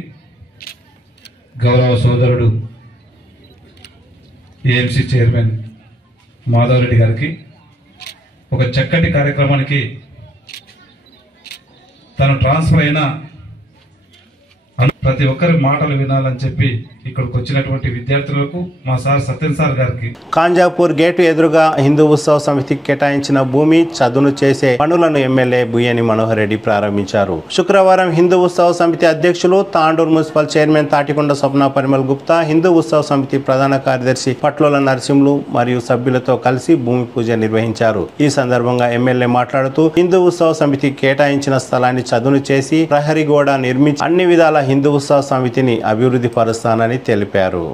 గౌరవ సోదరుడు ఏఎంసీ చైర్మన్ మాధవరెడ్డి గారికి, ఒక చక్కటి కార్యక్రమానికి తను ట్రాన్స్ఫర్ అయిన ప్రతి ఒక్కరి మాటలు వినాలని చెప్పి ఇక్కడికి వచ్చినటువంటి విద్యార్థులకు మా సార్ సత్యం సార్ గారికి కాంజాపూర్ గేటు ఎదురుగా హిందూ ఉత్సవ సమితికి కేటాయించిన భూమి చదును చేసే పనులను ఎమ్మెల్యే బుయ్యని మనోహర్ రెడ్డి ప్రారంభించారు. శుక్రవారం హిందూ ఉత్సవ సమితి అధ్యక్షులు తాండూరు మున్సిపల్ చైర్మన్ తాటికొండ స్వప్న పరిమల్ గుప్తా, హిందూ ఉత్సవ సమితి ప్రధాన కార్యదర్శి పట్లోల నరసింహులు మరియు సభ్యులతో కలిసి భూమి పూజ నిర్వహించారు. ఈ సందర్భంగా ఎమ్మెల్యే మాట్లాడుతూ హిందూ ఉత్సవ సమితి కేటాయించిన స్థలాన్ని చదును చేసి ప్రహరీ గోడ నిర్మించి అన్ని విధాల హిందూ ఉత్సవ సమితిని అభివృద్ధి పరుస్తానని తెలిపారు.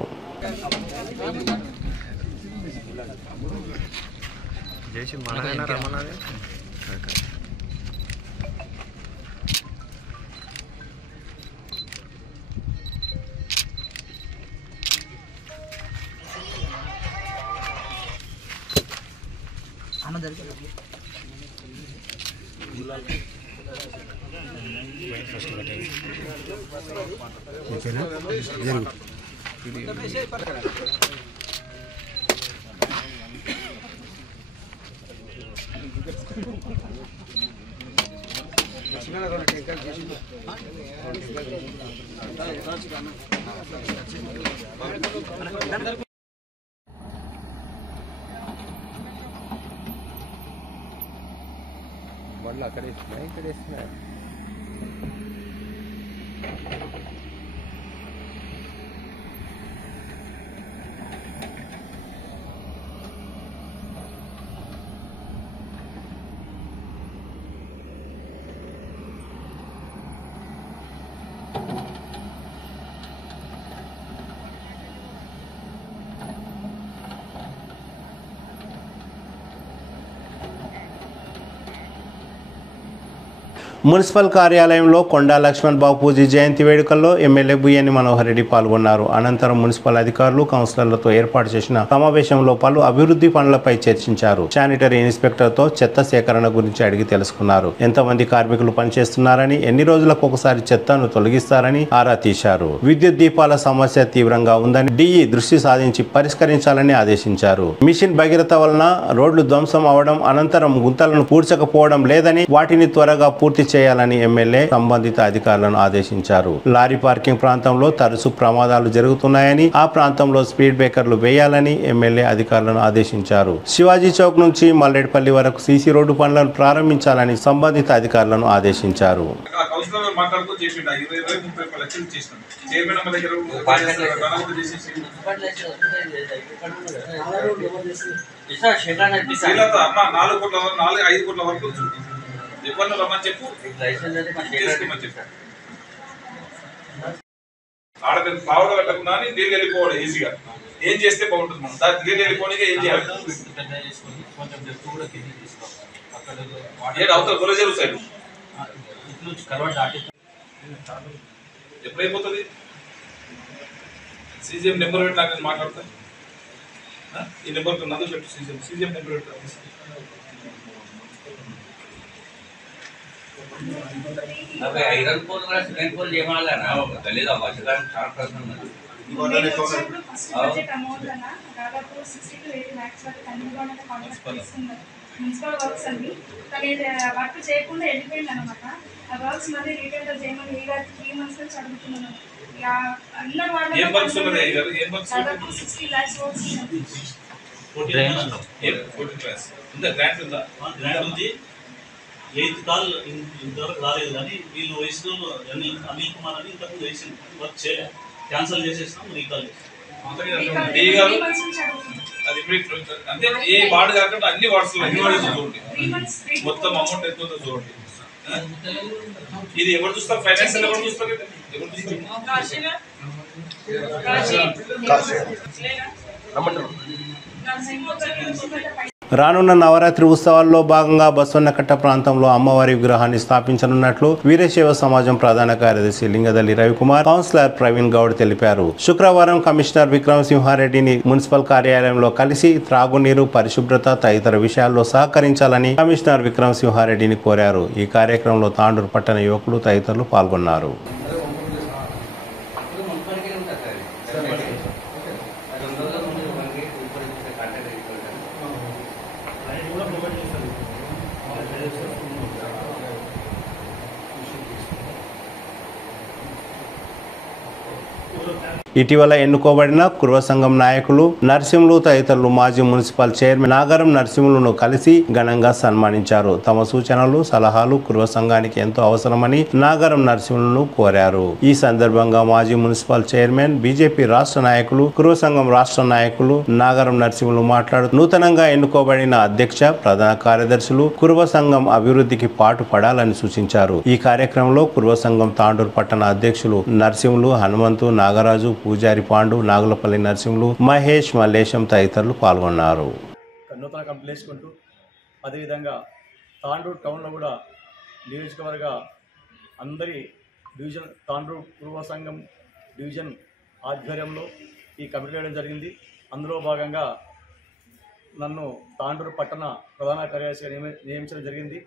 బండ్లు అక్కడ వేస్తున్నాయి, ఇక్కడ వేస్తున్నాయి. మున్సిపల్ కార్యాలయంలో కొండా లక్ష్మణ్ బాపూజీ జయంతి వేడుకల్లో ఎమ్మెల్యే బుయ్యని మనోహర్ రెడ్డి పాల్గొన్నారు. అనంతరం మున్సిపల్ అధికారులు, కౌన్సిలర్లతో ఏర్పాటు చేసిన సమావేశంలో పలు అభివృద్ధి పనులపై చర్చించారు. శానిటరీ ఇన్స్పెక్టర్ తో చెత్త సేకరణ గురించి అడిగి తెలుసుకున్నారు. ఎంతమంది కార్మికులు పనిచేస్తున్నారని, ఎన్ని రోజులకు ఒకసారి చెత్తను తొలగిస్తారని ఆరా తీశారు. విద్యుత్ దీపాల సమస్య తీవ్రంగా ఉందని డిఈ దృష్టి సాధించి పరిష్కరించాలని ఆదేశించారు. మిషన్ భగీరథ వలన రోడ్లు ధ్వంసం అవడం, అనంతరం గుంతలను పూడ్చకపోవడం లేదని, వాటిని త్వరగా పూర్తి చేయాలని ఎమ్మెల్యే సంబంధిత అధికారులను ఆదేశించారు. లారీ పార్కింగ్ ప్రాంతంలో తరచూ ప్రమాదాలు జరుగుతున్నాయని, ఆ ప్రాంతంలో స్పీడ్ బ్రేకర్లు వేయాలని ఎమ్మెల్యే అధికారులను ఆదేశించారు. శివాజీ చౌక్ నుంచి మల్లేడ్పల్లి వరకు సీసీ రోడ్డు పనులను ప్రారంభించాలని సంబంధిత అధికారులను ఆదేశించారు. ఇబ్బంది రమ్మని చెప్పు, చేసుకోమని చెప్పు. ఆడపిల్ల పావులు కట్టకుండా నీళ్ళు వెళ్ళిపోవాలి ఈజీగా. ఏం చేస్తే బాగుంటుంది మనం దానికి నీళ్ళు వెళ్ళిపోయి ఏం చేయాలి? అవుతుంది గురజేరు సైడ్ ఎప్పుడైపోతుంది? సీజీఎం నెంబర్ పెట్టి నాకు మాట్లాడతా. ఈ నెంబర్ నందు పెట్టు, సీజీఎం నెంబర్ పెట్టు. అదే ఐరన్ పోల్ కూడా సెకండ్ పోల్ చేయమన్నా తెలీదు. వర్షకాలం చాలా ప్రశ్న ఉన్నది. మున్సిపల్ వర్క్స్ అండి, కానీ వర్క్ చేయకుండా వెళ్ళిపోయింది అనమాట. ఆ వర్క్స్ మళ్ళీ రీటైల్ చేయమని ఈ గారికి 3 months నుంచి అడుగుతున్నాను. అందరు వాళ్ళు 60 lakhs వర్క్స్ ఉంది. 8th కాల్ ఇంతవరకు రాలేదు, కానీ వీళ్ళు వయసులో అనిల్ కుమార్ అని ఇంతకు వేసింది, వర్క్ చేయలేదు, క్యాన్సిల్ చేసేసినాం, రీకాల్ చేసాం. అంటే ఏ వార్డు కాకుండా అన్ని వార్డ్స్ చూడండి, మొత్తం అమౌంట్ ఎంత ఉందో చూడండి. ఇది ఎవరు చూస్తారు? ఫైనాన్షియల్ ఎవరు చూస్తారు? రానున్న నవరాత్రి ఉత్సవాల్లో భాగంగా బస్వన్నకట్ట ప్రాంతంలో అమ్మవారి విగ్రహాన్ని స్థాపించనున్నట్లు వీరశైవ సమాజం ప్రధాన కార్యదర్శి లింగదల్లి రవికుమార్, కౌన్సిలర్ ప్రవీణ్ గౌడ్ తెలిపారు. శుక్రవారం కమిషనర్ విక్రమసింహారెడ్డిని మున్సిపల్ కార్యాలయంలో కలిసి త్రాగునీరు, పరిశుభ్రత తదితర విషయాల్లో సహకరించాలని కమిషనర్ విక్రమసింహారెడ్డిని కోరారు. ఈ కార్యక్రమంలో తాండూరు పట్టణ యువకులు తదితరులు పాల్గొన్నారు. ఇటీవల ఎన్నుకోబడిన కుర్వ సంఘం నాయకులు నర్సింహులు తదితరులు మాజీ మున్సిపల్ చైర్మన్ నాగరం నర్సింహులను కలిసి ఘనంగా సన్మానించారు. తమ సూచనలు సలహాలు కుర్వ సంఘానికి ఎంతో అవసరమని నాగరం నర్సింహులను కోరారు. ఈ సందర్భంగా మాజీ మున్సిపల్ చైర్మన్, బీజేపీ రాష్ట్ర నాయకులు, కుర్వ సంఘం రాష్ట్ర నాయకులు నాగరం నర్సింహులు మాట్లాడుతూ నూతనంగా ఎన్నుకోబడిన అధ్యక్ష, ప్రధాన కార్యదర్శులు కుర్వ సంఘం అభివృద్ధికి పాటుపడాలని సూచించారు. ఈ కార్యక్రమంలో కుర్వ సంఘం తాండూరు పట్టణ అధ్యక్షులు నర్సింహులు, హనుమంతు, నాగరాజు, పూజారి పాండు, నాగులపల్లి నర్సింహులు, మహేష్, మల్లేశం తదితరులు పాల్గొన్నారు. నూతన కంపెనీ వేసుకుంటూ అదేవిధంగా తాండూరు టౌన్లో కూడా నియోజకవర్గ అందరి డివిజన్ తాండూరు పూర్వ సంఘం డివిజన్ ఆధ్వర్యంలో ఈ కమిటీ వేయడం జరిగింది. అందులో భాగంగా నన్ను తాండూరు పట్టణ ప్రధాన కార్యదర్శిగా నియమించడం జరిగింది.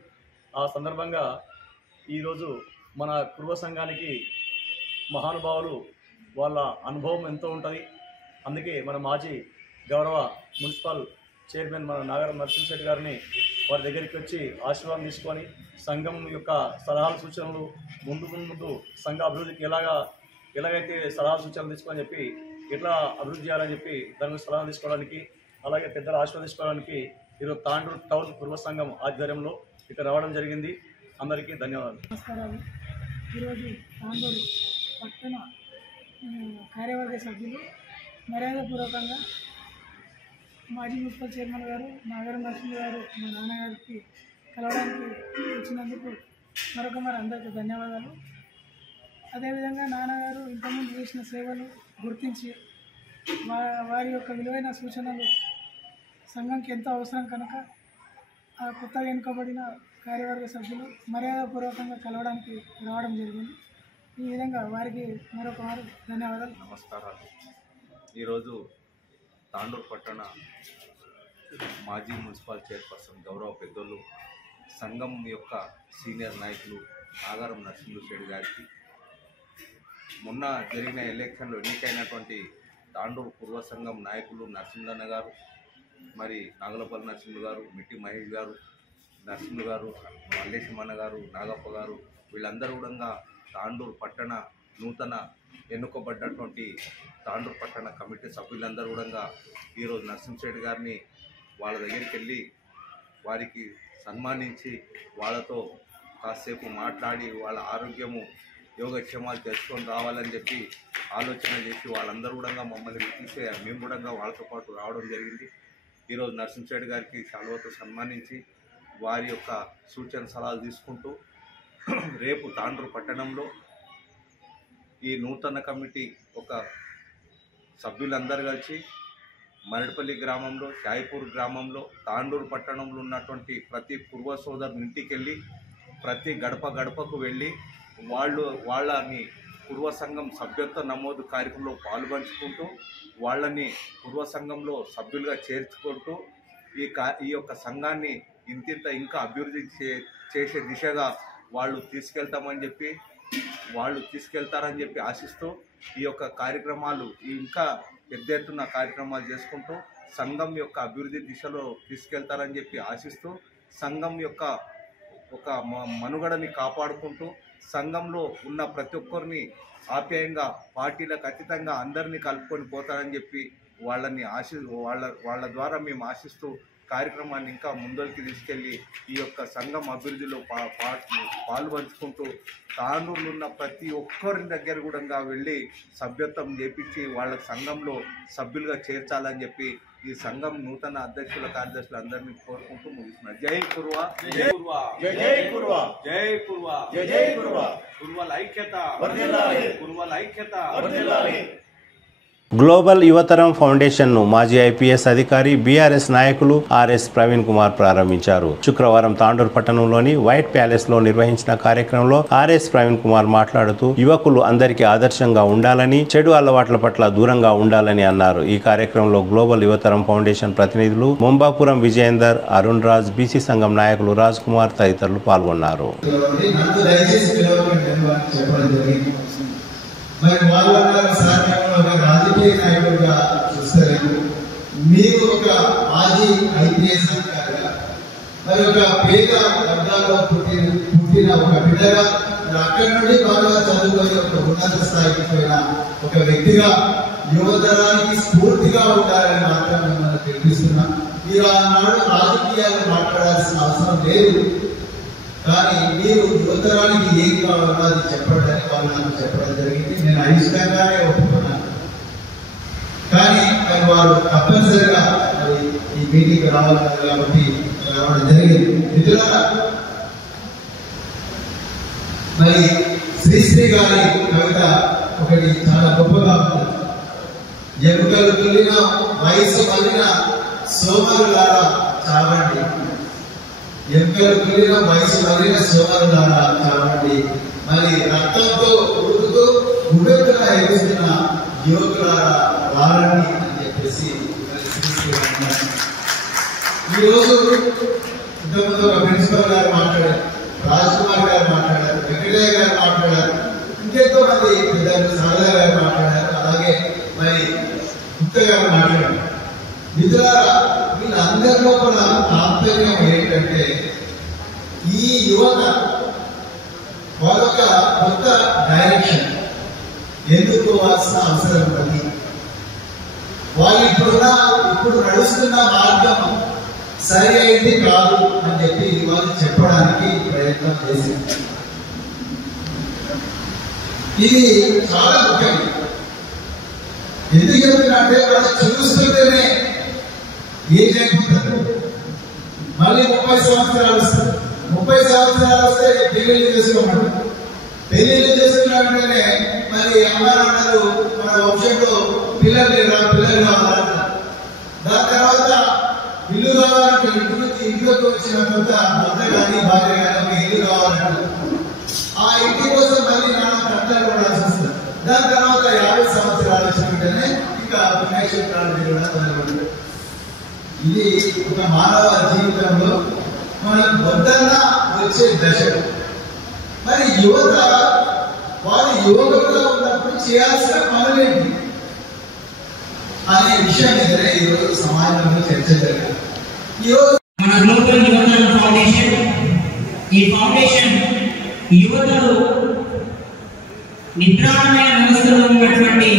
ఆ సందర్భంగా ఈరోజు మన పూర్వ సంఘానికి మహానుభావులు వాళ్ళ అనుభవం ఎంతో ఉంటుంది. అందుకే మన మాజీ గౌరవ మున్సిపల్ చైర్మన్ మన నాగరం నరసింహశెట్టి గారిని వారి దగ్గరికి వచ్చి ఆశీర్వాదం తీసుకొని సంఘం యొక్క సలహాలు సూచనలు ముందు సంఘ అభివృద్ధికి ఎలాగైతే సలహాలు సూచనలు తీసుకొని చెప్పి ఎట్లా అభివృద్ధి చేయాలని చెప్పి దాని గురించి సలహా తీసుకోవడానికి, అలాగే పెద్దల ఆశీర్వాదం తీసుకోవడానికి ఈరోజు తాండూరు టౌన్ పూర్వ సంఘం ఆధ్వర్యంలో ఇక్కడ రావడం జరిగింది. అందరికీ ధన్యవాదాలు. నమస్కారాలు. ఈరోజు తాండూరు పట్టణ కార్యవర్గ సభ్యులు మర్యాదపూర్వకంగా మాజీ మున్సిపల్ చైర్మన్ గారు నాగరం నరసింహ గారు మా నాన్నగారికి కలవడానికి వచ్చినందుకు మరొకమారు అందరికీ ధన్యవాదాలు. అదేవిధంగా నాన్నగారు ఇంతకుముందు చేసిన సేవలు గుర్తించి వారి యొక్క విలువైన సూచనలు సంఘంకి ఎంతో అవసరం కనుక ఆ కొత్తగా ఎన్నుకోబడిన కార్యవర్గ సభ్యులు మర్యాదపూర్వకంగా కలవడానికి రావడం జరిగింది. ఈ విధంగా వారికి మరొకమారు ధన్యవాదాలు. నమస్కారాలు. ఈరోజు తాండూరు పట్టణ మాజీ మున్సిపల్ చైర్పర్సన్ గౌరవ పెద్దలు సంఘం యొక్క సీనియర్ నాయకులు నాగరం నరసింహశెట్టి గారికి మొన్న జరిగిన ఎలక్షన్లో ఎన్నికైనటువంటి తాండూరు పూర్వ సంఘం నాయకులు నరసింహన్న గారు, మరి నాగులపల్లి నరసింహులు గారు, మిట్టి మహేష్ గారు, నరసింహులు గారు, మల్లేశమన్న గారు, నాగప్ప గారు, వీళ్ళందరూ కూడా తాండూరు పట్టణ నూతన ఎన్నుకోబడ్డటువంటి తాండూరు పట్టణ కమిటీ సభ్యులందరూ కూడా ఈరోజు నరసింహశెట్టి గారిని వాళ్ళ దగ్గరికి వెళ్ళి వారికి సన్మానించి వాళ్ళతో కాసేపు మాట్లాడి వాళ్ళ ఆరోగ్యము యోగక్షేమాలు తెలుసుకొని రావాలని చెప్పి ఆలోచన చేసి వాళ్ళందరూ కూడా మమ్మల్ని పిలిస్తే మేము కూడా వాళ్ళతో పాటు రావడం జరిగింది. ఈరోజు నరసింహశెట్టి గారికి శాలువతో సన్మానించి వారి యొక్క సూచన సలహాలు తీసుకుంటూ రేపు తాండూరు పట్టణంలో ఈ నూతన కమిటీ ఒక సభ్యులందరూ కలిసి మరడిపల్లి గ్రామంలో, షాయిపూర్ గ్రామంలో, తాండూరు పట్టణంలో ఉన్నటువంటి ప్రతి పూర్వ సోదరు ఇంటికి వెళ్ళి ప్రతి గడపకు వెళ్ళి వాళ్ళని పూర్వ సంఘం సభ్యత్వ నమోదు కార్యక్రమంలో పాల్పంచుకుంటూ వాళ్ళని పూర్వ సంఘంలో సభ్యులుగా చేర్చుకుంటూ ఈ యొక్క సంఘాన్ని ఇంతింత ఇంకా అభివృద్ధి చేసే దిశగా వాళ్ళు తీసుకెళ్తారని చెప్పి ఆశిస్తూ ఈ యొక్క కార్యక్రమాలు ఇంకా పెద్ద ఎత్తున కార్యక్రమాలు చేసుకుంటూ సంఘం యొక్క అభివృద్ధి దిశలో తీసుకెళ్తారని చెప్పి ఆశిస్తూ సంఘం యొక్క ఒక మనుగడని కాపాడుకుంటూ సంఘంలో ఉన్న ప్రతి ఒక్కరిని ఆప్యాయంగా పార్టీలకు అతీతంగా అందరినీ కలుపుకొని పోతారని చెప్పి వాళ్ళ ద్వారా మేము ఆశిస్తూ కార్యక్రమాన్ని ఇంకా ముందరికి తీసుకెళ్ళి ఈ యొక్క సంఘం అభివృద్ధిలో పాల్పంచుకుంటూ తాండూరులో ఉన్న ప్రతి ఒక్కరి దగ్గర కూడా వెళ్ళి సభ్యత్వం చేపించి వాళ్ళ సంఘంలో సభ్యులుగా చేర్చాలని చెప్పి ఈ సంఘం నూతన అధ్యక్షుల కార్యదర్శులు అందరినీ కోరుకుంటూ ముగిస్తున్నారు. జై కుర్వ, జై కుర్వ, జై కుర్వ, జై కుర్వ, జై కుర్వ, కుర్వల ఐక్యత వర్ధిల్లాలి, కుర్వల ఐక్యత వర్ధిల్లాలి. గ్లోబల్ యువతరం ఫౌండేషన్ను మాజీ ఐపీఎస్ అధికారి బీఆర్ఎస్ నాయకులు ఆర్ఎస్ ప్రవీణ్ కుమార్ ప్రారంభించారు. శుక్రవారం తాండూరు పట్టణంలోని వైట్ ప్యాలెస్ లో నిర్వహించిన కార్యక్రమంలో ఆర్ఎస్ ప్రవీణ్ కుమార్ మాట్లాడుతూ యువకులు అందరికీ ఆదర్శంగా ఉండాలని, చెడు అలవాట్ల పట్ల దూరంగా ఉండాలని అన్నారు. ఈ కార్యక్రమంలో గ్లోబల్ యువతరం ఫౌండేషన్ ప్రతినిధులు ముంబాపురం విజయేందర్, అరుణ్ రాజ్, బీసీ సంఘం నాయకులు రాజ్ కుమార్ తదితరులు పాల్గొన్నారు. మరి వాళ్ళ రాజకీయ నాయకులుగా చూస్తారు. మీరు ఒక మాజీ ఐపీఎస్ అధికారిగా, మరి ఒక పేద వర్గాల్లో పుట్టిన ఒక బిడ్డగా మరి అక్కడి నుండి బాగా చదువుకొని ఒక ఉన్నత స్థాయికి పోయిన ఒక వ్యక్తిగా యువతరానికి స్ఫూర్తిగా ఉండాలని మాత్రం మిమ్మల్ని తెలిపిస్తున్నా. మీరు ఆనాడు రాజకీయాలు మాట్లాడాల్సిన అవసరం లేదు, కానీ మీరు యువతరానికి ఏం కావాలో అది చెప్పండి వాళ్ళు నాకు చెప్పడం జరిగింది. నేను అయిష్టంగానే ఒప్పుకున్నాను. కానీ వారు తప్పనిసరిగా మరి ఈ మీటింగ్ రావాలి కాబట్టి రావడం జరిగింది. మిత్రులారా, మరి శ్రీశ్రీ గారి కవిత ఒకటి చాలా గొప్పగా ఉంటుంది. ఎముకలు తుల్లిన వయసు మళ్ళిన సోమరులారా చావండి, ఎముకలు తుల్లిన వయసు మళ్ళిన సోమరులారా చావండి, మరి రక్తంతో ఉడుకుతూ ఉడుకున ఎదుస్తున్న యువకులారా వారండి అని చెప్పేసి శ్రీశ్రీ గారు. ఈరోజు ఇంతకుముందు ఒక ప్రిన్సిపల్ గారు మాట్లాడారు, రాజ్ కుమార్ గారు మాట్లాడారు, వెంకటయ్య గారు మాట్లాడారు, ఇంకెంతో మంది పెద్దలు శారదా గారు మాట్లాడారు, అలాగే మరి గుప్త గారు మాట్లాడారు. మిత్రులారా, వీళ్ళందరిలో కూడా తాత్పర్యం ఏంటంటే ఈ యువత వాళ్ళొక కొత్త డైరెక్షన్ ఎన్నుకోవాల్సిన అవసరం ఉంది. వాళ్ళు ఇప్పుడు నడుస్తున్న మార్గం సరి అయింది కాదు అని చెప్పి వాళ్ళు చెప్పడానికి ప్రయత్నం చేసింది. ఇది చాలా ముఖ్యం. ఎందుకు చెప్తున్నా వాళ్ళు చూస్తుంటేనే ఏజ్ అయిపోతారు. మళ్ళీ 30 సంవత్సరాలు వస్తారు. 30 సంవత్సరాలు వస్తే పెళ్లిళ్ళు చేసుకోమంటారు. పెళ్లిళ్ళు చేసుకున్నారంటేనే మరి అమ్మారు మన వంశంలో పిల్లలు కావాలంటారు. దాని తర్వాత ఇల్లు కావాలంటే ఇంట్లోకి వచ్చిన తర్వాత భర్త కానీ భార్య కానీ ఒక ఇల్లు కావాలంటారు. ఆ ఇంటి కోసం మళ్ళీ నాన్న కష్టాలు పడాల్సి వస్తుంది. దాని తర్వాత 50 సంవత్సరాలు వచ్చినట్టునే ఇంకా పుణ్యక్షేత్రాలు తిరగడం మొదలుపెట్టారు. ఇది ఒక మానవ జీవితంలో మనం వద్దన్నా వచ్చే దశ. మరి యువత వాళ్ళు యువకులుగా ఉన్నప్పుడు చేయాల్సిన పనులేంటి అనే విషయం మీదనే ఈరోజు సమాజంలో చర్చ జరిగింది. ఈరోజు మన గ్లోబల్ యువతల ఫౌండేషన్, ఈ ఫౌండేషన్ యువతలు నిద్రాణమైన వ్యవస్థలో ఉన్నటువంటి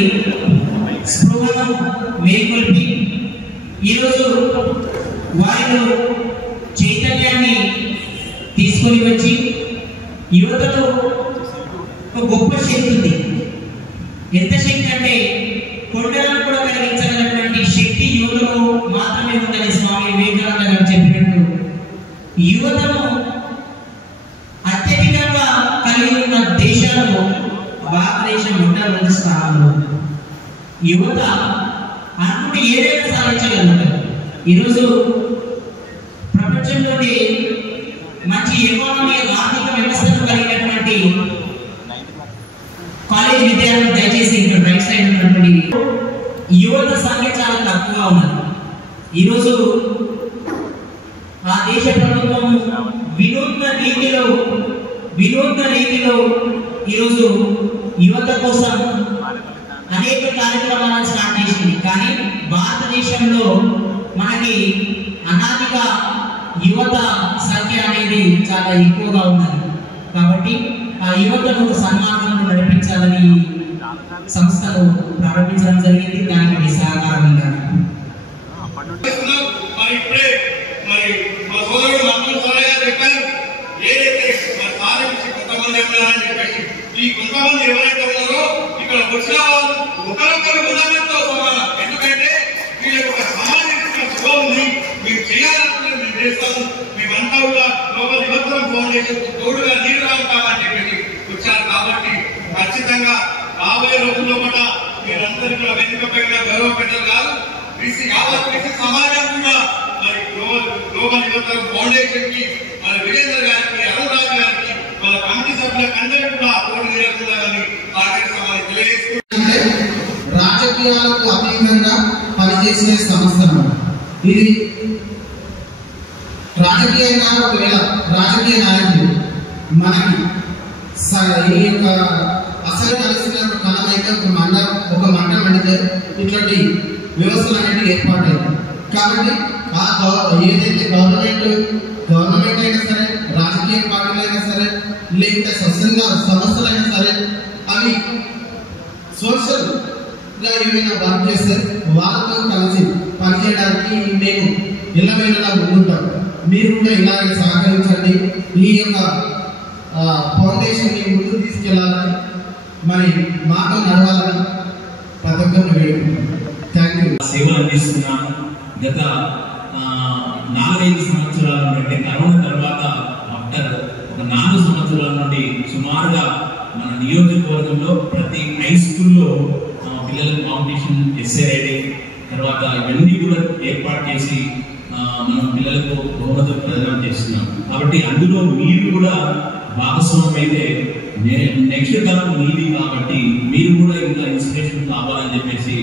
స్పృహను మేల్కొల్పి ఈరోజు వారిలో చైతన్యాన్ని తీసుకొని వచ్చి యువతలో ఒక గొప్ప శక్తి ఉంది. ఎంత శక్తి అంటే కొండలను కూడా కలిగించగలిగినటువంటి శక్తి యువతలో మాత్రమే ఉందని స్వామి వివేకానంద గారు చెప్పినట్టు యువతను అత్యధికంగా కలిగి ఉన్న దేశాలలో భారతదేశం మొట్టమొదటి స్థానంలో. యువత అనుకుంటే ఏదైనా సాధించగలుగుతారు. ఈరోజు ప్రపంచంలోని మంచి ఎకానమీ ఆర్థిక వ్యవస్థను కలిగినటువంటి కాలేజ్ విద్యార్థులు దయచేసి ఇక్కడ రైట్ సైడ్ ఉన్నటువంటి యువత సంఖ్య చాలా తక్కువగా ఉన్నది. ఈరోజు ఆ దేశ ప్రభుత్వం వినూత్న రీతిలో ఈరోజు యువత కోసం అనేక కార్యక్రమాలను స్టార్ట్ చేసింది. కానీ భారతదేశంలో మనకి అనాదిగా యువత సంఖ్య అనేది చాలా ఎక్కువగా ఉన్నది. కాబట్టి ఆ యువతను ఒక సన్మార్గంలో నడిపించాలని సంస్థను ప్రారంభించడం జరిగింది. దానికి మీ సహకారం ఉండాలి. మరి ఇప్పుడే మరి మా సోదరుడు అబ్దుల్ సలహా గారు చెప్పారు, ఏదైతే మరి సాధించి కొంతమంది ఉన్నారని చెప్పేసి ఈ కొంతమంది ఎవరైతే ఉన్నారో ఇక్కడ వచ్చిన వాళ్ళు ఒకరొకరు ఉన్నదంతో సమానం. ఎందుకంటే వీళ్ళకి ఒక సామాజిక శుభం ఉంది, మీరు చేయాలనుకుంటే మేము చేస్తాము, మేమంతా కూడా గ్లోబల్ యువతరం ఫౌండేషన్ తోడుగా నీరుగా ఉంటామని చెప్పేసి వచ్చారు. కాబట్టి ఖచ్చితంగా రాబోయే రోజుల్లో కూడా మీరందరూ కూడా వెనుక పైన గౌరవ పెట్టారు కాదు, యావత్ సమాజం కూడా మరి గ్లోబల్ యువతరం ఫౌండేషన్ కి మరి వీరేంద్ర గారికి, అరుణరాజు గారికి, వాళ్ళ కమిటీ సభ్యులకు అందరూ కూడా తోడు నీరుకుంటారని సహకరిస్తామని తెలియజేసుకుంటే రాజకీయాలకు అతీతంగా పనిచేసే సంస్థ. ఇది రాజకీయంగా ఒకవేళ రాజకీయ నాయకులు మనకి ఈ యొక్క అసలు కలిసిన కాలమైతే ఒక మంట మండితే ఇట్లాంటి వ్యవస్థలు అనేవి ఏర్పాటయ్యాయి. కాబట్టి ఏదైతే గవర్నమెంట్ అయినా సరే, రాజకీయ పార్టీలు అయినా సరే, లేకుంటే స్వచ్ఛంగా సంస్థలైనా సరే అవి సోషల్ గా ఏమైనా వర్క్ చేస్తే వాళ్ళతో కలిసి పనిచేయడానికి మేము ఇళ్ళవేళలా ముందుంటాం. మీరు కూడా ఇలాగే సహకరించండి. ఈ యొక్క ఫౌండేషన్ ని ముందుకు తీసుకెళ్లాలని మరి మాతో నడవాలని ప్రతి ఒక్కరిని వేడుకుంటున్నాం. Thank you. సేవలు అందిస్తున్నాను. గత 4-5 సంవత్సరాల నుండి కరోనా తర్వాత ఆఫ్టర్ ఒక 4 సంవత్సరాల నుండి సుమారుగా మన నియోజకవర్గంలో ప్రతి హై స్కూల్లో పిల్లల కాంపిటీషన్, ఎస్ఏ రైటింగ్ తర్వాత ఇవన్నీ కూడా ఏర్పాటు చేసి మనం పిల్లలకు బహుమతులు ప్రదానం చేస్తున్నాం. కాబట్టి అందులో మీరు కూడా భాగస్వామ్యం అయితే నెక్స్ట్ తరం మీది కాబట్టి మీరు కూడా ఇంకా ఇన్స్పిరేషన్ కావాలని చెప్పేసి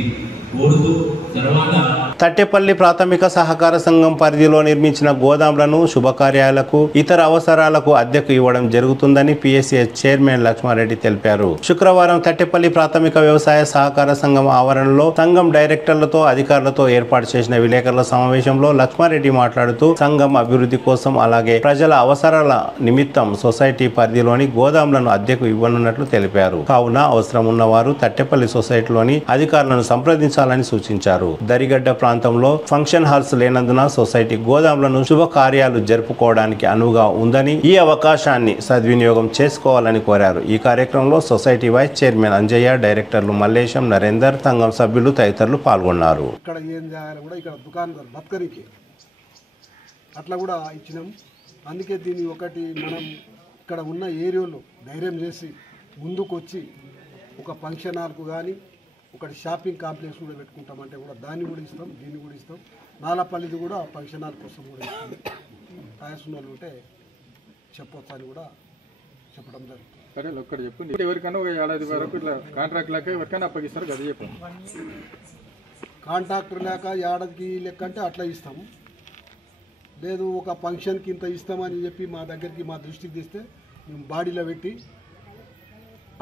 కోరుతూ తర్వాత తట్టెపల్లి ప్రాథమిక సహకార సంఘం పరిధిలో నిర్మించిన గోదాంలను శుభకార్యాలకు ఇతర అవసరాలకు అద్దెకు ఇవ్వడం జరుగుతుందని పిఎస్సిఎస్ చైర్మన్ లక్ష్మారెడ్డి తెలిపారు. శుక్రవారం తట్టెపల్లి ప్రాథమిక వ్యవసాయ సహకార సంఘం ఆవరణలో సంఘం డైరెక్టర్లతో అధికారులతో ఏర్పాటు చేసిన విలేకరుల సమావేశంలో లక్ష్మారెడ్డి మాట్లాడుతూ సంఘం అభివృద్ధి కోసం అలాగే ప్రజల అవసరాల నిమిత్తం సొసైటీ పరిధిలోని గోదాంలను అద్దెకు ఇవ్వనున్నట్లు తెలిపారు. కావున అవసరం ఉన్నవారు తట్టెపల్లి సొసైటీలోని అధికారులను సంప్రదించాలని సూచించారు. దరిగడ్డ ప్రాంతంలో ఫంక్షన్ హాల్స్ లేనందున సొసైటీ గోదాంలను శుభకార్యాలు జరుపుకోవడానికి అనువుగా ఉందని ఈ అవకాశాన్ని సద్వినియోగం చేసుకోవాలని కోరారు. ఈ కార్యక్రమంలో సొసైటీ వైస్ చైర్మన్ అంజయ్య, డైరెక్టర్లు మల్లేశం, నరేందర్, సంఘం సభ్యులు తదితరులు పాల్గొన్నారు. ఇక్కడ ఏం చేయాలి కూడా ఇక్కడ దుకాణదారు బతకరికి అట్లా కూడా ఇచ్చినాం. అందుకే దీన్ని ఒకటి మనం ఇక్కడ ఉన్న ఏరియాలో ధైర్యం చేసి ముందుకు వచ్చి ఒక ఫంక్షన్ హాల్కు కానీ ఒకటి షాపింగ్ కాంప్లెక్స్ కూడా పెట్టుకుంటామంటే కూడా దాన్ని కూడా ఇస్తాం, దీన్ని కూడా ఇస్తాం. నాలపల్లిది కూడా ఫంక్షన్ హాల్ కోసం కూడా ఇస్తాం. రాయసున్న వాళ్ళు ఉంటే చెప్పొచ్చు అని కూడా చెప్పడం జరుగుతుంది. సరే ఒక్కటి చెప్పు, ఎవరికైనా ఒక ఏడాది వరకు ఇట్లా కాంట్రాక్ట్ లేక ఎవరికైనా అప్పగిస్తారు కదా చెప్పండి. కాంట్రాక్టర్ లేక ఏడాదికి లెక్క అంటే అట్లా ఇస్తాము. లేదు ఒక ఫంక్షన్కి ఇంత ఇస్తామని చెప్పి మా దగ్గరికి మా దృష్టికి తెస్తే మేము బాడీలో పెట్టి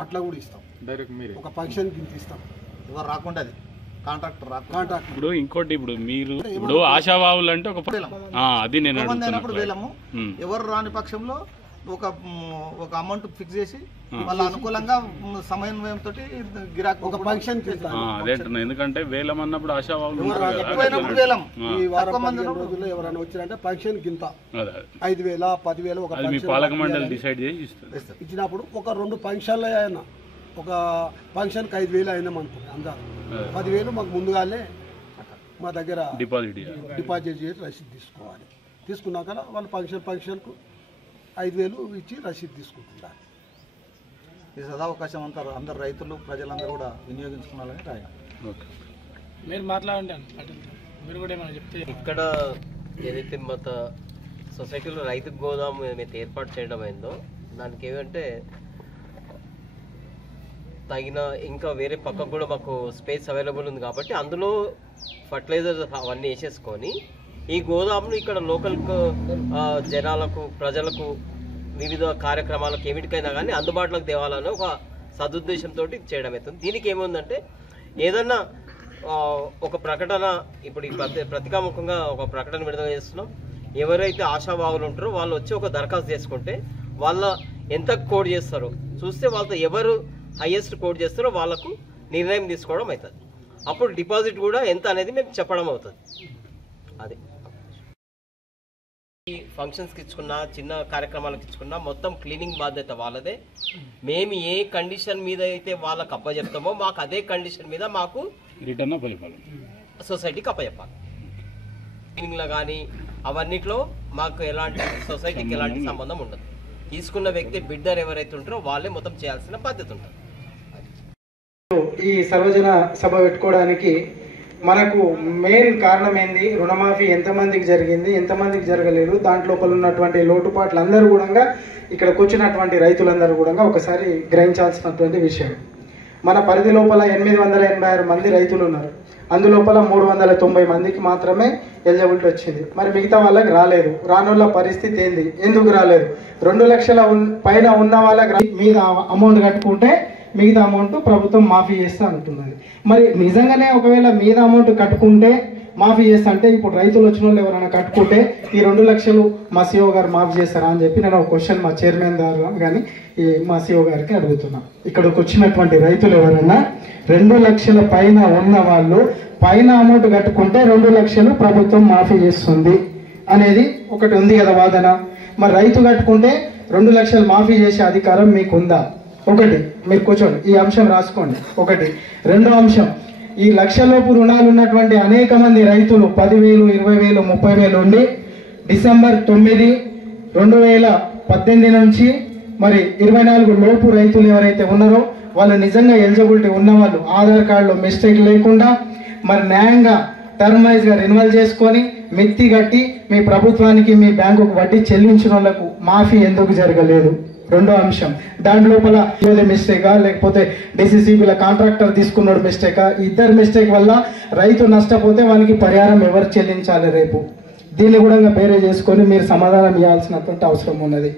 అట్లా కూడా ఇస్తాం. డైరెక్ట్ మీరు ఒక ఫంక్షన్కి ఇంత ఇస్తాం. ఎవరు రాకుండా అది కాంట్రాక్టర్ కాంట్రాక్ట్. ఇప్పుడు ఇంకోటి, ఇప్పుడు మీరు ఇప్పుడు ఆశావాహులు అంటే ఒక అది నేను వేలము ఎవరు రాని పక్షంలో ఒక అమౌంట్ ఫిక్స్ చేసి వాళ్ళ అనుకూలంగా సమన్వయంతో గిరాకీ ఒక ఫంక్షన్ అదే అంటున్నా. ఎందుకంటే వేలం అన్నప్పుడు ఆశావాహులు వేలం రోజుల్లో ఎవరైనా వచ్చారంటే ఫంక్షన్ కింద 5,000, 10,000 ఒక మీ పాలక మండలి డిసైడ్ చేసి ఇచ్చినప్పుడు ఒక 2 ఫంక్షన్లు అయినా ఒక ఫంక్షన్కి 5,000 అయినామనుకోండి అందరూ 10,000 మాకు ముందుగానే మా దగ్గర డిపాజిట్ చేసి రసీదు తీసుకోవాలి. తీసుకున్నాక వాళ్ళు ఫంక్షన్కు 5,000 ఇచ్చి రసీదు తీసుకుంటున్నారు. ఈ సదావకాశం అంటారు అందరు రైతులు ప్రజలందరూ కూడా వినియోగించుకోవాలని రాయాలి. మీరు మాట్లాడండి, మీరు కూడా ఏమైనా చెప్తే. ఇక్కడ ఏదైతే మొత్తం సొసైటీలో రైతు గోదాము ఏమైతే ఏర్పాటు చేయడం అయిందో దానికి ఏమంటే తగిన ఇంకా వేరే పక్కకు కూడా మాకు స్పేస్ అవైలబుల్ ఉంది కాబట్టి అందులో ఫర్టిలైజర్స్ అవన్నీ వేసేసుకొని ఈ గోదామును ఇక్కడ లోకల్ జనాలకు, ప్రజలకు, వివిధ కార్యక్రమాలకు ఏమిటికైనా కానీ అందుబాటులోకి తేవాలని ఒక సదుద్దేశంతో చేయడం అవుతుంది. దీనికి ఏముందంటే ఏదన్నా ఒక ప్రకటన ఇప్పుడు ఈ ప్రతికాముఖంగా ఒక ప్రకటన విడుదల చేస్తున్నాం. ఎవరైతే ఆశావాహులు ఉంటారో వాళ్ళు వచ్చి ఒక దరఖాస్తు చేసుకుంటే వాళ్ళ ఎంత కోడ్ చేస్తారో చూస్తే వాళ్ళతో ఎవరు హైయెస్ట్ కోడ్ చేస్తారో వాళ్ళకు నిర్ణయం తీసుకోవడం అవుతుంది. అప్పుడు డిపాజిట్ కూడా ఎంత అనేది మేము చెప్పడం అవుతుంది. అది ఫంక్షన్స్కి ఇచ్చుకున్నా, చిన్న కార్యక్రమాలకు ఇచ్చుకున్నా మొత్తం క్లీనింగ్ బాధ్యత వాళ్ళదే. మేము ఏ కండిషన్ మీద అయితే వాళ్ళకి అప్పచెప్తామో మాకు అదే కండిషన్ మీద మాకు రిటర్న్ సొసైటీకి అప్పచెప్పాలి. క్లీనింగ్లో కానీ అవన్నిట్లో మాకు ఎలాంటి సొసైటీకి ఎలాంటి సంబంధం ఉండదు. తీసుకున్న వ్యక్తి బిడ్డర్ ఎవరైతే ఉంటారో వాళ్ళే మొత్తం చేయాల్సిన బాధ్యత ఉంటుంది. ఈ సర్వజన సభ పెట్టుకోవడానికి మనకు మెయిన్ కారణం ఏంది, రుణమాఫీ ఎంతమందికి జరిగింది, ఎంతమందికి జరగలేదు, దాంట్లోపల ఉన్నటువంటి లోటుపాట్లు అందరూ కూడా ఇక్కడికి వచ్చినటువంటి రైతులందరూ కూడా ఒకసారి గ్రహించాల్సినటువంటి విషయం. మన పరిధి లోపల 886 మంది రైతులు ఉన్నారు. అందులోపల 390 మందికి మాత్రమే ఎలిజిబిలిటీ వచ్చింది. మరి మిగతా వాళ్ళకి రాలేదు. రానున్న పరిస్థితి ఏంది, ఎందుకు రాలేదు? 2 లక్షల పైన ఉన్న వాళ్ళకి మీద అమౌంట్ కట్టుకుంటే మిగతా అమౌంట్ ప్రభుత్వం మాఫీ చేస్తా అంటున్నది. మరి నిజంగానే ఒకవేళ మీద అమౌంట్ కట్టుకుంటే మాఫీ చేస్తా అంటే ఇప్పుడు రైతులు వచ్చిన వాళ్ళు ఎవరైనా కట్టుకుంటే ఈ 2 లక్షలు మా సిఓ గారు మాఫీ చేస్తారా అని చెప్పి నేను ఒక క్వశ్చన్ మా చైర్మన్ గారు కానీ ఈ మా సిఓ గారికి అడుగుతున్నా. ఇక్కడికి వచ్చినటువంటి రైతులు ఎవరైనా 2 లక్షల పైన ఉన్న వాళ్ళు పైన అమౌంట్ కట్టుకుంటే 2 లక్షలు ప్రభుత్వం మాఫీ చేస్తుంది అనేది ఒకటి ఉంది కదా వాదన. మరి రైతు కట్టుకుంటే 2 లక్షలు మాఫీ చేసే అధికారం మీకు ఉందా? ఒకటి మీరు కూర్చోండి, ఈ అంశం రాసుకోండి. ఒకటి. రెండో అంశం, ఈ లక్షలోపు రుణాలు ఉన్నటువంటి అనేక మంది రైతులు 10,000, 20,000, 30,000 ఉండి డిసెంబర్ 9, 2018 నుంచి మరి 24 లోపు రైతులు ఎవరైతే ఉన్నారో వాళ్ళు నిజంగా ఎలిజిబిలిటీ ఉన్న వాళ్ళు ఆధార్ కార్డులో మిస్టేక్ లేకుండా మరి న్యాయంగా టర్మ్ వైజ్గా రెన్యువల్ చేసుకొని మిత్తి కట్టి మీ ప్రభుత్వానికి మీ బ్యాంకుకు వడ్డీ చెల్లించిన వాళ్ళకు మాఫీ ఎందుకు జరగలేదు? రెండో అంశం, దాని లోపల ఏదో మిస్టేకా లేకపోతే డిసిసిబిల కాంట్రాక్టర్ తీసుకున్నాడు మిస్టేకా? ఇద్దరు మిస్టేక్ వల్ల రైతు నష్టపోతే వానికి పరిహారం ఎవరు చెల్లించాలి రేపు? దీన్ని కూడా బేరే చేసుకొని మీరు సమాధానం ఇవ్వాల్సినటువంటి అవసరం ఉన్నది.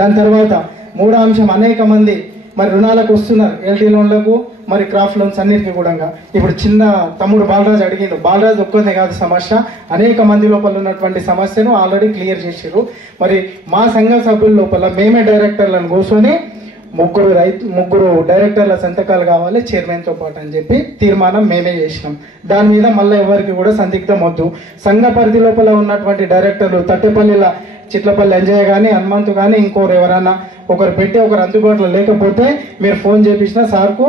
దాని తర్వాత మూడో అంశం, అనేక మంది మరి రుణాలకు వస్తున్నారు, ఎల్టీ లోన్లకు మరి క్రాఫ్ట్ లోన్స్ అన్నిటికీ కూడా. ఇప్పుడు చిన్న తమ్ముడు బాలరాజు అడిగిండు, బాలరాజు ఒక్కదే కాదు సమస్య, అనేక మంది లోపల ఉన్నటువంటి సమస్యను ఆల్రెడీ క్లియర్ చేసారు. మరి మా సంఘ సభ్యుల లోపల మేమే డైరెక్టర్లను కూర్చొని ముగ్గురు డైరెక్టర్ల సంతకాలు కావాలి చైర్మన్తో పాటు అని చెప్పి తీర్మానం మేమే చేసినాం. దాని మీద మళ్ళీ ఎవరికి కూడా సందిగ్ధం వద్దు. సంఘ పరిధి లోపల ఉన్నటువంటి డైరెక్టర్లు తట్టెపల్లిల చిట్లపల్లి అంజయ్య కానీ హనుమంతు కానీ ఇంకోరు ఎవరైనా ఒకరు పెట్టి ఒకరు అందుబాటులో లేకపోతే మీరు ఫోన్ చేపించినా సార్కు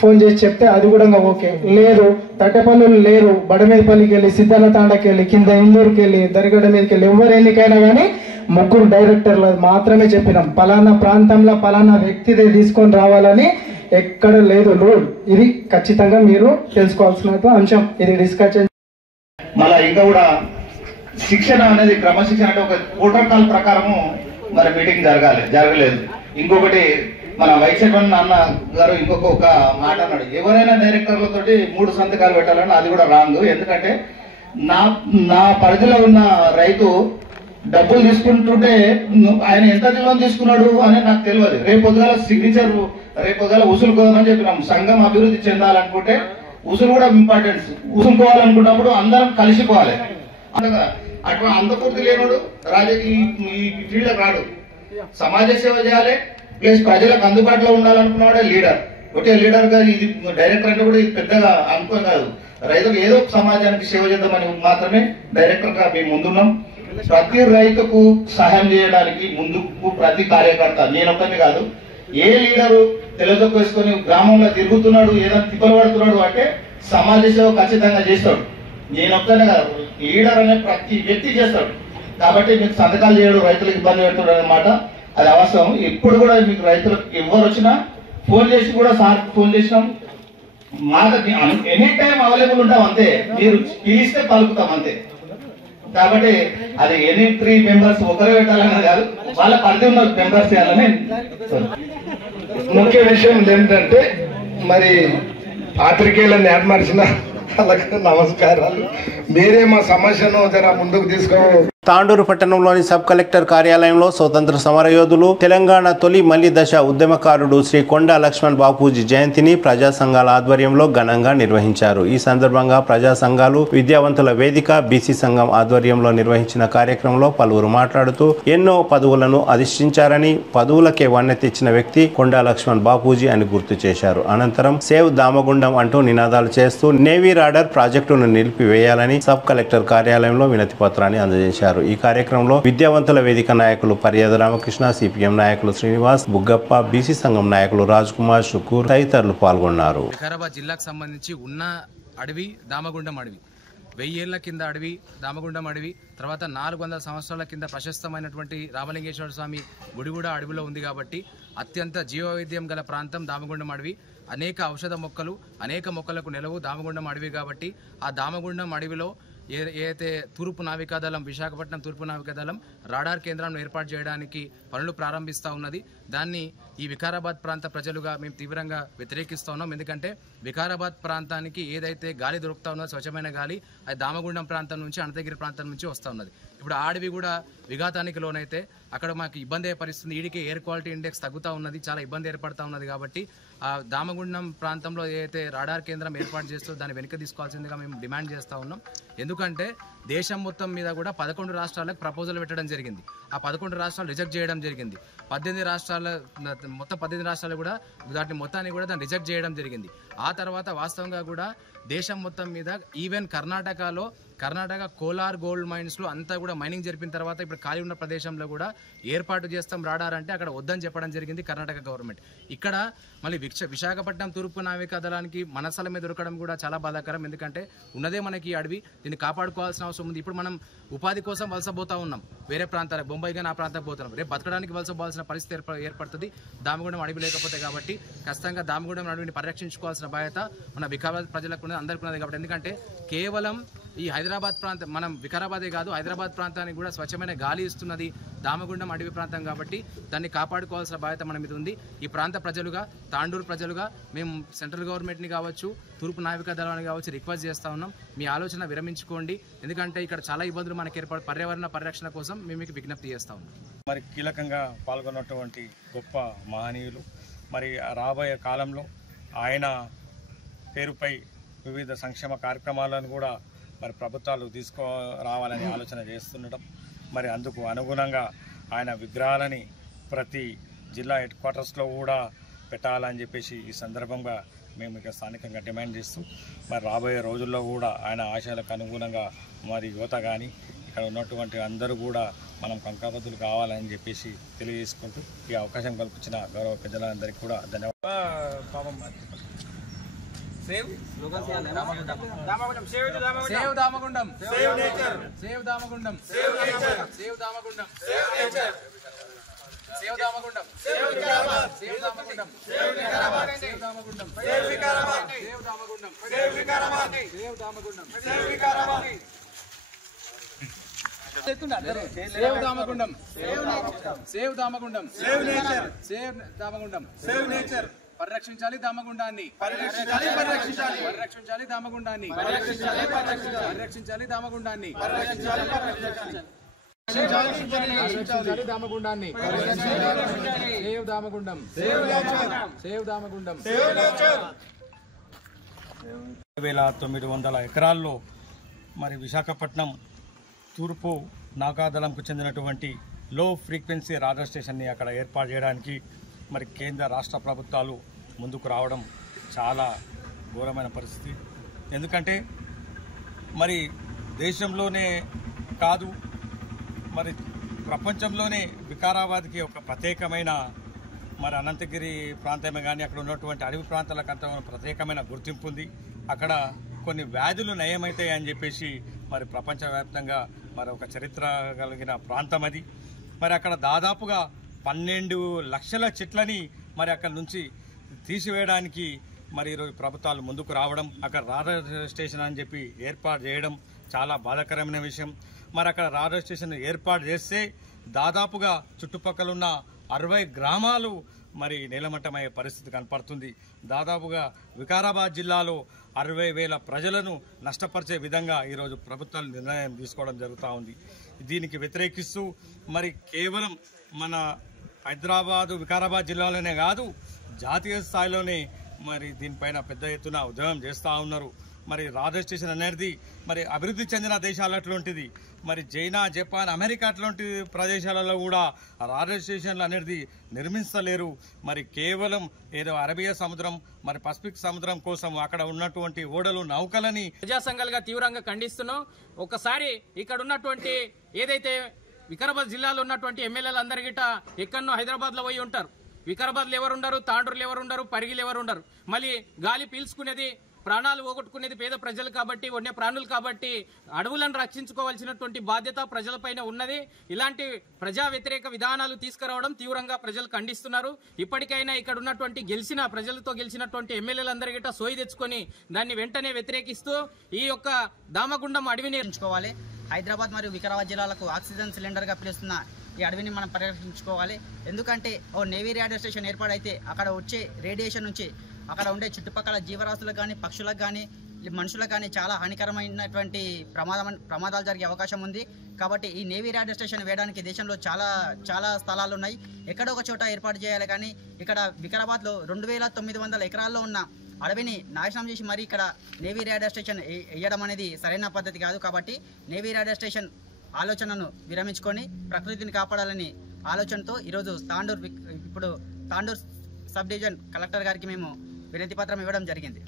ఫోన్ చేసి చెప్తే అది కూడా ఓకే. లేదు తట్టెపల్లులు లేరు, బడమేదపల్లికి వెళ్ళి సిద్ధాల తాండకి వెళ్ళి కింద ఇందూరుకి వెళ్ళి దరిగడ మీదకి వెళ్ళి ఎవరు ఎన్నికైనా కానీ ముగ్గురు డైరెక్టర్లు మాత్రమే చెప్పినాం. పలానా ప్రాంతంలో పలానా వ్యక్తిదే తీసుకొని రావాలని ఎక్కడ లేదు రూల్. ఇది ఖచ్చితంగా మీరు తెలుసుకోవాల్సిన అంశం. ఇది డిస్కషన్. మళ్ళీ ఇంకా కూడా శిక్షణ అనేది క్రమశిక్షణ అంటే ఒక ప్రోటోకాల్ ప్రకారము మరి మీటింగ్ జరగలేదు. ఇంకొకటి మన వైచవన్ అన్న గారు ఇంకొక మాట అన్నాడు, ఎవరైనా డైరెక్టర్లతోటి 3 సంతకాలు పెట్టాలని. అది కూడా రాంగ్. ఎందుకంటే నా పరిధిలో ఉన్న రైతు డబ్బులు తీసుకుంటుంటే ఆయన ఎంత లోన్ తీసుకున్నాడు అని నాకు తెలియదు. రేపు పొద్దుగాల సిగ్నేచర్ రేపు పొద్దుగాల ఉసులుకోవాలని చెప్పినాం. సంఘం అభివృద్ధి చెందాలనుకుంటే ఉసులు కూడా ఇంపార్టెంట్. ఉసులుకోవాలనుకున్నప్పుడు అందరం కలిసిపోవాలి. అటు అంతపూర్తి లేనుడు రాజకీయ ఫీల్డ్ రాడు. సమాజ సేవ చేయాలి, ప్లస్ ప్రజలకు అందుబాటులో ఉండాలనుకున్నాడే లీడర్. ఒకే లీడర్ గా ఇది డైరెక్టర్ అంటే కూడా ఇది పెద్దగా అనుకో కాదు. రైతులు ఏదో సమాజానికి సేవ చేద్దామని మాత్రమే డైరెక్టర్ గా మేము ముందున్నాం. ప్రతి రైతుకు సహాయం చేయడానికి ముందుకు ప్రతి కార్యకర్త, నేనొక్కనే కాదు, ఏ లీడరు తెలుగుకు వేసుకొని గ్రామంలో తిరుగుతున్నాడు ఏదైనా తిప్పలు పడుతున్నాడు అంటే సమాజ సేవ ఖచ్చితంగా చేస్తాడు. నేనొక్కనే కాదు, లీడర్ అనే ప్రతి వ్యక్తి చేస్తాడు. కాబట్టి మీకు సంతకాలు చేయడం రైతులకు ఇబ్బంది పెడుతున్నాడు అనమాట. అది అవసరం. ఎప్పుడు కూడా మీకు రైతులకు ఎవరు వచ్చినా ఫోన్ చేసి కూడా సార్ ఫోన్ చేసినాం, మాకు ఎనీ టైం అవైలబుల్ ఉంటాం అంతే. మీరు పిలిస్తే పలుకుతాం అంతే. కాబట్టి అది ఎనీ 3 మెంబర్స్ ఒకరే పెట్టాలన్నది కాదు, వాళ్ళ పరిధి ఉన్న మెంబర్స్ చేయాలని. ముఖ్య విషయం ఏంటంటే మరి పాత్రికేయులను ఏర్పరిచిన వాళ్ళకి నమస్కారాలు. మీరే మా సమస్యను జర ముందుకు తీసుకో. తాండూరు పట్టణంలోని సబ్ కలెక్టర్ కార్యాలయంలో స్వతంత్ర సమరయోధులు తెలంగాణ తొలి మలి దశ ఉద్యమకారుడు శ్రీ కొండా లక్ష్మణ్ బాపూజీ జయంతిని ప్రజా సంఘాల ఆధ్వర్యంలో ఘనంగా నిర్వహించారు. ఈ సందర్భంగా ప్రజా సంఘాలు, విద్యావంతుల వేదిక, బీసీ సంఘం ఆధ్వర్యంలో నిర్వహించిన కార్యక్రమంలో పలువురు మాట్లాడుతూ ఎన్నో పదవులను అధిష్ఠించారని, పదవులకే వన్నె తెచ్చిన వ్యక్తి కొండా లక్ష్మణ్ బాపూజీ అని గుర్తు చేశారు. అనంతరం సేవ్ దామగుండం అంటూ నినాదాలు చేస్తూ నేవీ రాడర్ ప్రాజెక్టును నిలిపివేయాలని సబ్ కలెక్టర్ కార్యాలయంలో వినతి పత్రాన్ని అందజేశారు. ఈ కార్యక్రమంలో విద్యావంతుల వేదిక నాయకులు పర్యాద రామకృష్ణ, సిపిఎం నాయకులు శ్రీనివాస్, బుగ్గప్ప, బీసీ సంఘం నాయకులు రాజ్ కుమార్, షుకూర్ తదితరులు పాల్గొన్నారు. వికారాబాద్ జిల్లాకు సంబంధించి ఉన్న అడవి దామగుండం అడవి, 1000 ఏళ్ల కింద అడవి దామగుండం అడవి, తర్వాత 400 సంవత్సరాల కింద ప్రశస్తమైనటువంటి రామలింగేశ్వర స్వామి గుడి కూడా అడవిలో ఉంది. కాబట్టి అత్యంత జీవవైవిధ్యం గల ప్రాంతం దామగుండం అడవి. అనేక ఔషధ మొక్కలు, అనేక మొక్కలకు నెలవు దామగుండం అడవి. కాబట్టి ఆ దామగుండం అడవిలో ఏదైతే తూర్పు నావికాదళం, విశాఖపట్నం తూర్పు నావికాదళం రాడార్ కేంద్రాన్ని ఏర్పాటు చేయడానికి పనులు ప్రారంభిస్తూ ఉన్నది. దాన్ని ఈ వికారాబాద్ ప్రాంత ప్రజలుగా మేము తీవ్రంగా వ్యతిరేకిస్తూ ఉన్నాం. ఎందుకంటే వికారాబాద్ ప్రాంతానికి ఏదైతే గాలి దొరుకుతా ఉన్నదో స్వచ్ఛమైన గాలి, అది దామగుండం ప్రాంతం నుంచి, అనంతగిరి ప్రాంతం నుంచి వస్తూ ఉన్నది. ఇప్పుడు ఆ అడవి కూడా విఘాతానికి లోనైతే అక్కడ మాకు ఇబ్బంది ఏర్పరుస్తుంది. ఈడికి ఎయిర్ క్వాలిటీ ఇండెక్స్ తగ్గుతూ ఉన్నది, చాలా ఇబ్బంది ఏర్పడుతూ ఉన్నది. కాబట్టి ఆ దామగుండం ప్రాంతంలో ఏదైతే రాడార్ కేంద్రం ఏర్పాటు చేస్తూ దాన్ని వెనక్కి తీసుకోవాల్సిందిగా మేము డిమాండ్ చేస్తూ ఉన్నాం. ఎందుకంటే దేశం మొత్తం మీద కూడా 11 రాష్ట్రాలకు ప్రపోజల్ పెట్టడం జరిగింది. ఆ 11 రాష్ట్రాలు రిజెక్ట్ చేయడం జరిగింది. 18 రాష్ట్రాలు కూడా దాన్ని మొత్తాన్ని కూడా దాన్ని రిజెక్ట్ చేయడం జరిగింది. ఆ తర్వాత వాస్తవంగా కూడా దేశం మొత్తం మీద ఈవెన్ కర్ణాటక కోలార్ గోల్డ్ మైన్స్లో అంతా కూడా మైనింగ్ జరిపిన తర్వాత ఇప్పుడు ఖాళీ ఉన్న ప్రదేశంలో కూడా ఏర్పాటు చేస్తాం రాడార్ అంటే అక్కడ వద్దని చెప్పడం జరిగింది కర్ణాటక గవర్నమెంట్. ఇక్కడ మళ్ళీ విశాఖపట్నం తూర్పు నావికా దళానికి మనసల మీద దొరకడం కూడా చాలా బాధాకరం. ఎందుకంటే ఉన్నదే మనకి ఈ అడవి, దీన్ని కాపాడుకోవాల్సిన అవసరం ఉంది. ఇప్పుడు మనం ఉపాధి కోసం వలసపోతా ఉన్నాం వేరే ప్రాంతాలకు, బొంబాయి కానీ ఆ ప్రాంతానికి పోతున్నాం. రేపు బతకడానికి వలసపోవాల్సిన పరిస్థితి ఏర్పడుతుంది దామగుండం అడవి లేకపోతే. కాబట్టి ఖచ్చితంగా దామగుండం అడవిని పరిరక్షించుకోవాల్సిన బాధ్యత మన వికారాబాద్ ప్రజలకు అందరికీ ఉన్నది. కాబట్టి ఎందుకంటే కేవలం ఈ హైదరాబాద్ ప్రాంతం, మనం వికారాబాదే కాదు హైదరాబాద్ ప్రాంతానికి కూడా స్వచ్ఛమైన గాలి ఇస్తున్నది దామగుండం అడవి ప్రాంతం. కాబట్టి దాన్ని కాపాడుకోవాల్సిన బాధ్యత మన మీద ఉంది. ఈ ప్రాంత ప్రజలుగా, తాండూరు ప్రజలుగా మేము సెంట్రల్ గవర్నమెంట్ని కావచ్చు, తూర్పు నావికా దళాన్ని కావచ్చు రిక్వెస్ట్ చేస్తూ ఉన్నాం, మీ ఆలోచన విరమించుకోండి. ఎందుకంటే ఇక్కడ చాలా ఇబ్బందులు మనకి పర్యావరణ పరిరక్షణ కోసం మేము మీకు విజ్ఞప్తి చేస్తూ ఉన్నాం. మరి కీలకంగా పాల్గొన్నటువంటి గొప్ప మహనీయులు, మరి రాబోయే కాలంలో ఆయన పేరుపై వివిధ సంక్షేమ కార్యక్రమాలను కూడా మరి ప్రభుత్వాలు తీసుకురావాలని ఆలోచన చేస్తుండటం, మరి అందుకు అనుగుణంగా ఆయన విగ్రహాలని ప్రతి జిల్లా హెడ్ క్వార్టర్స్లో కూడా పెట్టాలని చెప్పేసి ఈ సందర్భంగా మేము ఇక స్థానికంగా డిమాండ్ చేస్తూ మరి రాబోయే రోజుల్లో కూడా ఆయన ఆశయాలకు అనుగుణంగా మరి యువత కానీ ఇక్కడ ఉన్నటువంటి అందరూ కూడా మనం కంకాబద్దులు కావాలని చెప్పేసి తెలియజేసుకుంటూ ఈ అవకాశం కల్పించిన గౌరవ పెద్దలందరికీ కూడా ధన్యవాదాలు. Save Damagundam. Save Damagundam. Save nature. Save Damagundam. Save nature. Save Damagundam. Save nature. Save Damagundam. Save Vikarabad. Save Damagundam. Save Vikarabad. Save Damagundam. Save Vikarabad. Save Damagundam. Save Vikarabad. Save Damagundam. Save Vikarabad. Save Damagundam. Save Damagundam. Save nature. Save Damagundam. Save nature. పరిరక్షించాలి దామగుండాన్ని, పరిరక్షించాలి దామగుండాన్ని, పరిరక్షించాలి దామగుండాన్ని, దామగుండాన్ని. Save Damagundam, save Damagundam. 900 ఎకరాల్లో మరి విశాఖపట్నం తూర్పు నాగాదళంకు చెందినటువంటి లో ఫ్రీక్వెన్సీ రాడార్ స్టేషన్ని అక్కడ ఏర్పాటు చేయడానికి మరి కేంద్ర రాష్ట్ర ప్రభుత్వాలు ముందుకు రావడం చాలా ఘోరమైన పరిస్థితి. ఎందుకంటే మరి దేశంలోనే కాదు మరి ప్రపంచంలోనే వికారాబాద్కి ఒక ప్రత్యేకమైన మరి అనంతగిరి ప్రాంతమే కానీ అక్కడ ఉన్నటువంటి అడవి ప్రాంతాలకు అంత ప్రత్యేకమైన గుర్తింపు ఉంది. అక్కడ కొన్ని వ్యాధులు నయమవుతాయి అని చెప్పేసి మరి ప్రపంచవ్యాప్తంగా మరి ఒక చరిత్ర కలిగిన ప్రాంతం అది. మరి అక్కడ దాదాపుగా 12 లక్షల చెట్లని మరి అక్కడ నుంచి తీసివేయడానికి మరి ఈరోజు ప్రభుత్వాలు ముందుకు రావడం, అక్కడ రాడార్ స్టేషన్ అని చెప్పి ఏర్పాటు చేయడం చాలా బాధాకరమైన విషయం. మరి అక్కడ రాడార్ స్టేషన్ ఏర్పాటు చేస్తే దాదాపుగా చుట్టుపక్కల ఉన్న 60 గ్రామాలు మరి నీలమట్టమయ్యే పరిస్థితి కనపడుతుంది. దాదాపుగా వికారాబాద్ జిల్లాలో 60,000 ప్రజలను నష్టపరిచే విధంగా ఈరోజు ప్రభుత్వాలు నిర్ణయం తీసుకోవడం జరుగుతూ ఉంది. దీనికి వ్యతిరేకిస్తూ మరి కేవలం మన హైదరాబాదు వికారాబాద్ జిల్లాలోనే కాదు జాతీయ స్థాయిలోనే మరి దీనిపైన పెద్ద ఎత్తున ఉద్యమం చేస్తూ ఉన్నారు. మరి రాడార్ స్టేషన్ అనేది మరి అభివృద్ధి చెందిన దేశాలు అట్లాంటిది, మరి చైనా, జపాన్, అమెరికా అట్లాంటి ప్రదేశాలలో కూడా రాడార్ స్టేషన్లు అనేది నిర్మించలేరు. మరి కేవలం ఏదో అరేబియా సముద్రం మరి పసిఫిక్ సముద్రం కోసం అక్కడ ఉన్నటువంటి ఓడలు నౌకలని ప్రజా సంఘాలుగా తీవ్రంగా ఖండిస్తున్నాం. ఒకసారి ఇక్కడ ఉన్నటువంటి ఏదైతే వికారాబాద్ జిల్లాలో ఉన్నటువంటి ఎమ్మెల్యేలు అందరి గిట్ట ఎక్కడో హైదరాబాద్లో పోయి ఉంటారు. వికారాబాద్లో ఎవరు ఉండరు, తాండూరులో ఎవరు ఉండరు, పరిగిలు ఎవరు ఉండరు. మళ్ళీ గాలి పీల్చుకునేది, ప్రాణాలు పోగొట్టుకునేది పేద ప్రజలు కాబట్టి, వన్య ప్రాణులు కాబట్టి అడవులను రక్షించుకోవాల్సినటువంటి బాధ్యత ప్రజలపైన ఉన్నది. ఇలాంటి ప్రజా వ్యతిరేక విధానాలు తీసుకురావడం తీవ్రంగా ప్రజలు ఖండిస్తున్నారు. ఇప్పటికైనా ఇక్కడ ఉన్నటువంటి ప్రజలతో గెలిచినటువంటి ఎమ్మెల్యేలందరి గిట్ట సోయి తెచ్చుకొని దాన్ని వెంటనే వ్యతిరేకిస్తూ ఈ యొక్క దామగుండం అడవిని నిర్మించుకోవాలి. హైదరాబాద్ మరియు వికారాబాద్ జిల్లాలకు ఆక్సిజన్ సిలిండర్గా పిలుస్తున్న ఈ అడవిని మనం పరిరక్షించుకోవాలి. ఎందుకంటే ఓ నేవీ రాడార్ స్టేషన్ ఏర్పాటైతే అక్కడ వచ్చే రేడియేషన్ నుంచి అక్కడ ఉండే చుట్టుపక్కల జీవరాశులకు కానీ, పక్షులకు కానీ, మనుషులకు కానీ చాలా హానికరమైనటువంటి ప్రమాదాలు జరిగే అవకాశం ఉంది. కాబట్టి ఈ నేవీ రేడియో స్టేషన్ వేయడానికి దేశంలో చాలా స్థలాలు ఉన్నాయి. ఎక్కడో ఒక చోట ఏర్పాటు చేయాలి. కానీ ఇక్కడ వికారాబాద్లో 2900 ఎకరాల్లో ఉన్న అడవిని నాశనం చేసి మరి ఇక్కడ నేవీ రేడియో స్టేషన్ వేయడం అనేది సరైన పద్ధతి కాదు. కాబట్టి నేవీ రేడియో స్టేషన్ ఆలోచనను విరమించుకొని ప్రకృతిని కాపాడాలని ఆలోచనతో ఈరోజు తాండూర్ సబ్ డివిజన్ కలెక్టర్ గారికి మేము వినతి పత్రం ఇవ్వడం జరిగింది.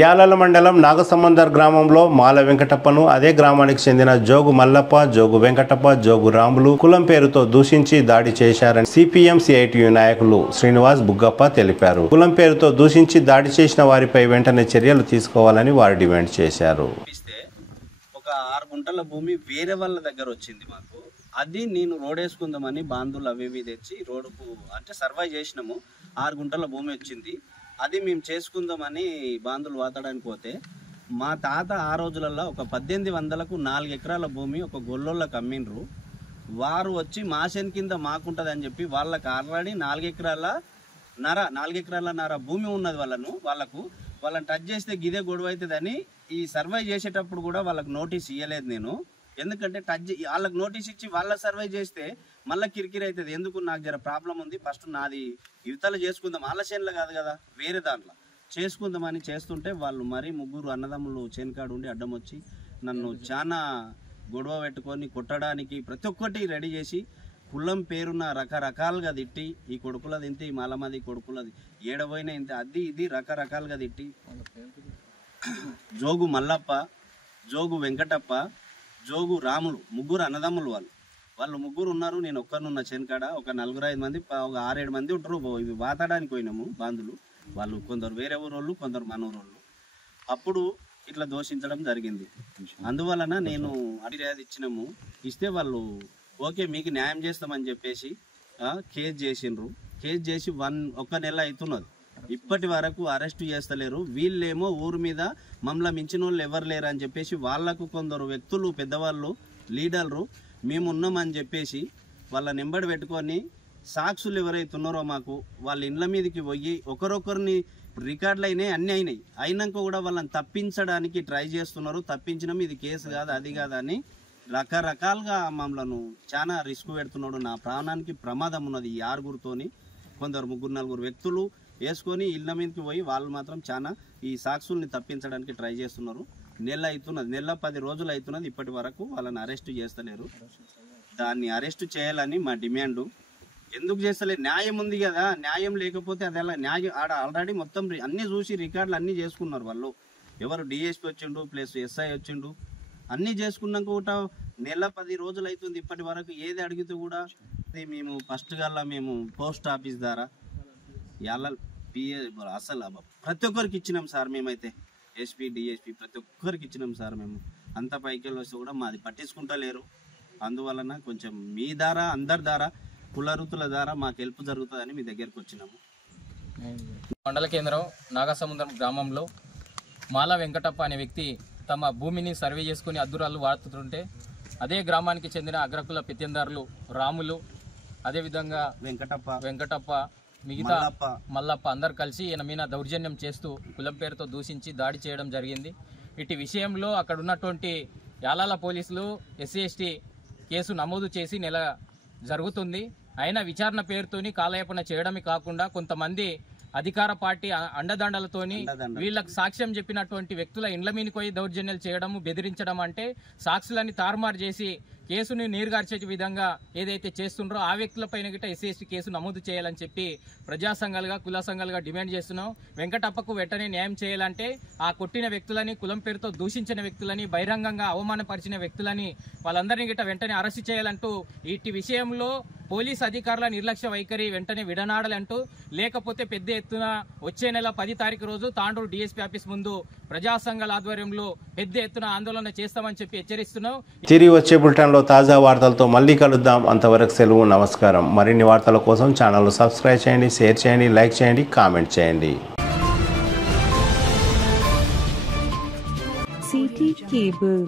యాలల మండలం నాగసముందర్ గ్రామంలో మాల వెంకటప్పను అదే గ్రామానికి చెందిన జోగు మల్లప్ప, జోగు వెంకటప్ప, జోగు రాములు కులం పేరుతో దూషించి దాడి చేశారని సిపిఎం సిఐటియు నాయకులు శ్రీనివాస్ బుగ్గప్ప తెలిపారు. కులం పేరుతో దూషించి దాడి చేసిన వారిపై వెంటనే చర్యలు తీసుకోవాలని వారు డిమాండ్ చేశారు. ఒక 6 గుంటల భూమి వేరే వాళ్ళ దగ్గర వచ్చింది మాకు. అది నేను రోడ్ వేసుకుందామని బాంధువులు అవి తెచ్చి రోడ్డుకు అంటే సర్వే చేసినాము. 6 గుంటల భూమి వచ్చింది. అది మేము చేసుకుందామని బాంధువులు వాతాడానికి పోతే మా తాత ఆ రోజులలో ఒక 1800కు 4 ఎకరాల భూమి ఒక గొల్లోళ్ళకి అమ్మిండ్రు. వారు వచ్చి మాసేన్ కింద మాకుంటుంది అని చెప్పి వాళ్ళకి ఆల్రెడీ 4 ఎకరాల నర భూమి ఉన్నది. వాళ్ళని టచ్ చేస్తే గిదే గొడవ అవుతుందని ఈ సర్వే చేసేటప్పుడు కూడా వాళ్ళకి నోటీస్ ఇవ్వలేదు నేను. ఎందుకంటే వాళ్ళకి నోటీస్ ఇచ్చి వాళ్ళ సర్వే చేస్తే మళ్ళీ కిరికిరి అవుతుంది. ఎందుకు నాకు జర ప్రాబ్లం ఉంది, ఫస్ట్ నాది యువతలు చేసుకుందాం, ఆలస్యంలో కాదు కదా వేరే దాంట్లో చేసుకుందామని చేస్తుంటే వాళ్ళు మరి 3 అన్నదమ్ములు చేనుకాడు ఉండి అడ్డం వచ్చి నన్ను చాలా గొడవ పెట్టుకొని కొట్టడానికి ప్రతి ఒక్కటి రెడీ చేసి కులం పేరున రకరకాలుగా తిట్టి ఈ కొడుకులది ఇంత, ఈ మలమది కొడుకులది ఏడబోయిన ఇంత, అది ఇది రకరకాలుగా తిట్టి జోగు మల్లప్ప, జోగు వెంకటప్ప, జోగు రాములు 3 అన్నదమ్ములు వాళ్ళు 3 ఉన్నారు. నేను ఒక్కనున్న చేనుకాడ ఒక 4-5 మంది ఒక 6-7 మంది ఉంటారు. ఇవి వాతాడానికి పోయినాము బాంధులు. వాళ్ళు కొందరు వేరే ఊరోళ్ళు, కొందరు మన ఊరోళ్ళు. అప్పుడు ఇట్లా దోషించడం జరిగింది. అందువలన నేను ఫిర్యాదు ఇచ్చినాము. ఇస్తే వాళ్ళు ఓకే మీకు న్యాయం చేస్తామని చెప్పేసి కేసు చేసిండ్రు. కేసు చేసి 1 నెల అవుతున్నది. ఇప్పటి వరకు అరెస్ట్ చేస్తలేరు. వీళ్ళేమో ఊరు మీద మమ్మల్ని మించిన వాళ్ళు ఎవరు లేరు అని చెప్పేసి వాళ్ళకు కొందరు వ్యక్తులు పెద్దవాళ్ళు లీడర్లు మేమున్నామని చెప్పేసి వాళ్ళ నెంబర్ పెట్టుకొని సాక్షులు ఎవరైతే ఉన్నారో మాకు వాళ్ళ ఇండ్ల మీదకి పోయి ఒకరొకరిని రికార్డులు అయినాయి. అయినాక కూడా వాళ్ళని తప్పించడానికి ట్రై చేస్తున్నారు. తప్పించడం ఇది కేసు కాదు, అది కాదని రకరకాలుగా మమ్మల్ని చాలా రిస్క్ పెడుతున్నాడు. నా ప్రాణానికి ప్రమాదం ఉన్నది. ఈ 6గురితోని కొందరు 3-4 వ్యక్తులు వేసుకొని ఇళ్ళ మీదకి పోయి వాళ్ళు మాత్రం చాలా ఈ సాక్షుల్ని తప్పించడానికి ట్రై చేస్తున్నారు. నెల 10 రోజులు అవుతున్నది. ఇప్పటి వరకు వాళ్ళని అరెస్ట్ చేస్తలేరు. దాన్ని అరెస్ట్ చేయాలని మా డిమాండు. ఎందుకు చేస్తలేదు? న్యాయం ఉంది కదా, న్యాయం లేకపోతే అది ఎలా న్యాయం? ఆడ ఆల్రెడీ మొత్తం అన్నీ చూసి రికార్డులు అన్నీ చేసుకున్నారు వాళ్ళు. ఎవరు డిఎస్పీ వచ్చిండు ప్లస్ ఎస్ఐ వచ్చిండు, అన్నీ చేసుకున్నాక కూడా నెల 10 రోజులు అవుతుంది. ఇప్పటి వరకు ఏది అడిగితే కూడా మేము ఫస్ట్ గల్లా మేము పోస్ట్ ఆఫీస్ ద్వారా పిఏ అసలు ప్రతి ఒక్కరికి ఇచ్చినాం సార్. మేమైతే ఎస్పీ డిఎస్పీ ప్రతి ఒక్కరికి ఇచ్చినాం సార్. మేము అంత పైకి వస్తే కూడా మాది పట్టించుకుంటలేరు. అందువలన కొంచెం మీ ద్వారా అందరి ద్వారా కులవృత్తుల ద్వారా మాకు హెల్ప్ జరుగుతుందని మీ దగ్గరికి వచ్చినాము. మండల కేంద్రం నాగసముద్రం గ్రామంలో మాల వెంకటప్ప అనే వ్యక్తి తమ భూమిని సర్వే చేసుకుని అద్దురాలు వాడుతుంటే అదే గ్రామానికి చెందిన అగ్రకుల పెత్తందారులు రాములు, అదేవిధంగా వెంకటప్ప మిగతా మల్లప్ప అందరు కలిసి ఈయన మీద దౌర్జన్యం చేస్తూ కులం పేరుతో దూషించి దాడి చేయడం జరిగింది. ఇటు విషయంలో అక్కడ ఉన్నటువంటి యాలాల పోలీసులు SC/ST కేసు నమోదు చేసి నెల జరుగుతుంది. అయినా విచారణ పేరుతోని కాలయాపన చేయడమే కాకుండా కొంతమంది అధికార పార్టీ అండదండలతోని వీళ్ళకి సాక్ష్యం చెప్పినటువంటి వ్యక్తుల ఇండ్ల మీదకి పోయి దౌర్జన్యాలు చేయడము, బెదిరించడం, అంటే సాక్షులని తారుమారు చేసి కేసుని నీరుగార్చే విధంగా ఏదైతే చేస్తుండ్రో ఆ వ్యక్తులపైన గిట్ట SC/ST కేసు నమోదు చేయాలని చెప్పి ప్రజా సంఘాలుగా కుల సంఘాలుగా డిమాండ్ చేస్తున్నాం. వెంకటప్పకు వెంటనే న్యాయం చేయాలంటే ఆ కొట్టిన వ్యక్తులని, కులం పేరుతో దూషించిన వ్యక్తులని, బహిరంగంగా అవమానపరిచిన వ్యక్తులని వాళ్ళందరినీ గిట్ట వెంటనే అరెస్టు చేయాలంటూ ఇట్టి విషయంలో పోలీస్ అధికారుల నిర్లక్ష్య వైఖరి వెంటనే విడనాడాలంటూ, లేకపోతే పెద్ద ఎత్తున వచ్చే నెల 10 తారీఖు రోజు తాండూరు DSP ఆఫీస్ ముందు ప్రజా సంఘాల ఆధ్వర్యంలో పెద్ద ఎత్తున ఆందోళన చేస్తామని చెప్పి హెచ్చరిస్తున్నాం. తిరిగి వచ్చే బులెటిన్లో తాజా వార్తలతో మళ్ళీ కలుద్దాం. అంతవరకు సెలవు, నమస్కారం. మరిన్ని వార్తల కోసం ఛానల్ సబ్స్క్రైబ్ చేయండి, షేర్ చేయండి, లైక్ చేయండి, కామెంట్ చేయండి. CT Cable